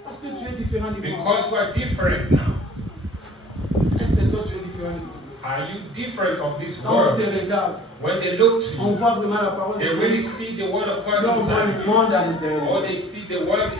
Parce que tu es différent du monde. Because we are different now. Est-ce que toi tu es différent du monde? Are you different of this Quand on world? te regarde, When they look to on you, voit vraiment la parole de they Dieu. really see the word of God Non, on voit inside le you. monde à l'intérieur. Or they see the word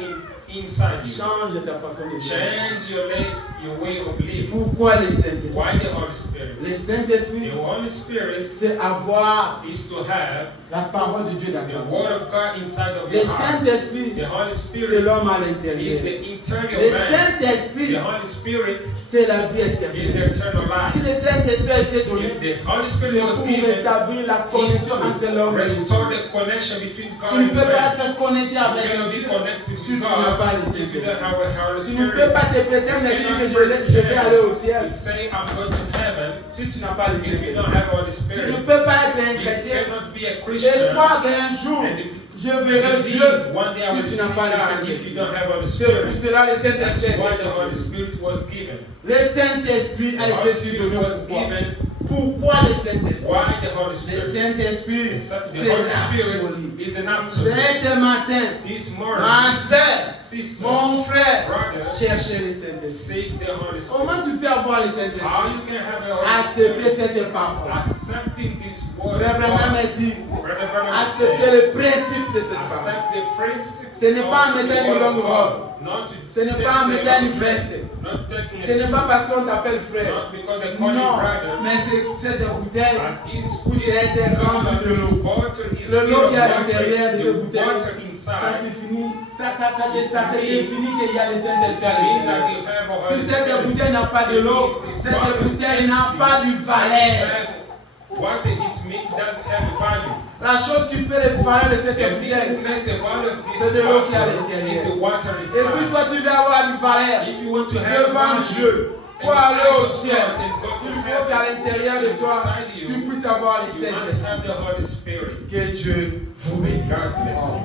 inside you. Change ta façon de vivre. Change your life, your way of living. Pourquoi le Saint-Esprit? Why the Holy Spirit? Le Saint-Esprit, The Holy Spirit c'est avoir is to have la parole de Dieu dans the ta vie. word of God inside of Le your heart. Saint-Esprit, The Holy c'est Spirit l'homme à is l'intérieur. the interior Le man. Saint-Esprit, The Holy Spirit c'est la vie is éternelle. the eternal Si life. le Saint-Esprit a été donné, If the Holy c'est Spirit was pour given, rétablir la is connexion entre l'homme to et Dieu. restore the connection between God Tu ne and peux pas man. être connecté You avec cannot Dieu be connected si tu to n'as pas God le if you Saint-Esprit. don't have a Holy Tu ne peux Spirit. pas te prétendre You dire cannot que je vais aller au ciel to say I'm going to heaven si tu n'as pas le if you don't Saint-Esprit. have Holy Tu ne Spirit. peux pas être un You chrétien cannot be a et Christian croire qu'un jour and je verrai believe Dieu one day I will si see tu n'as pas le God if you Saint-Esprit. don't have Holy C'est pour Spirit. cela le That's Saint-Esprit a why été the Holy donné. Spirit was given. Le Saint-Esprit The a Holy été Spirit donné. was Pourquoi? given. Pourquoi le Saint-Esprit? Why the Holy Le Spirit? Saint-Esprit, The c'est Holy l'absolu. Spirit is an absolute. Ce matin, This ma morning, soeur, sister, mon frère, brother, cherchez le Saint-Esprit. seek the Holy Spirit. Comment tu peux avoir le How Saint-Esprit? you can have a Holy Accepter Spirit? cette parole. Accepting this word. Frère of Branham God. a dit, Brother Branham accepter said, le principe de cette parole. accept the principle Ce n'est pas en of the mettant une word of longue God. robe. Not to Ce n'est take pas en the mettant une long dress. veste. Not taking Ce n'est a pas parce qu'on t'appelle frère. not because they call you Non, brother. mais c'est cette bouteille And his où c'est été rempli de l'eau. bottle is Le filled l'eau of qui est à water. l'intérieur de The cette bouteille, water ça inside c'est fini. Ça c'est défini qu'il y a le Saint-Esprit à means l'intérieur. that you have a Si Holy cette Spirit. bouteille n'a pas de l'eau, cette bouteille n'a pas de valeur. what it means doesn't have value. La chose qui fait le valeur de cette The thing that bouteille, makes the value of c'est this de l'eau qui est à water l'intérieur. is the water Et si inside. toi tu veux avoir du valeur If you want to have devant value, Dieu, pour and aller au God ciel, and go to il faut qu'à heaven, l'intérieur de toi, inside you, tu puisses avoir le you must Saint-Esprit. have the Holy Spirit. Que Dieu vous bénisse. God bless you.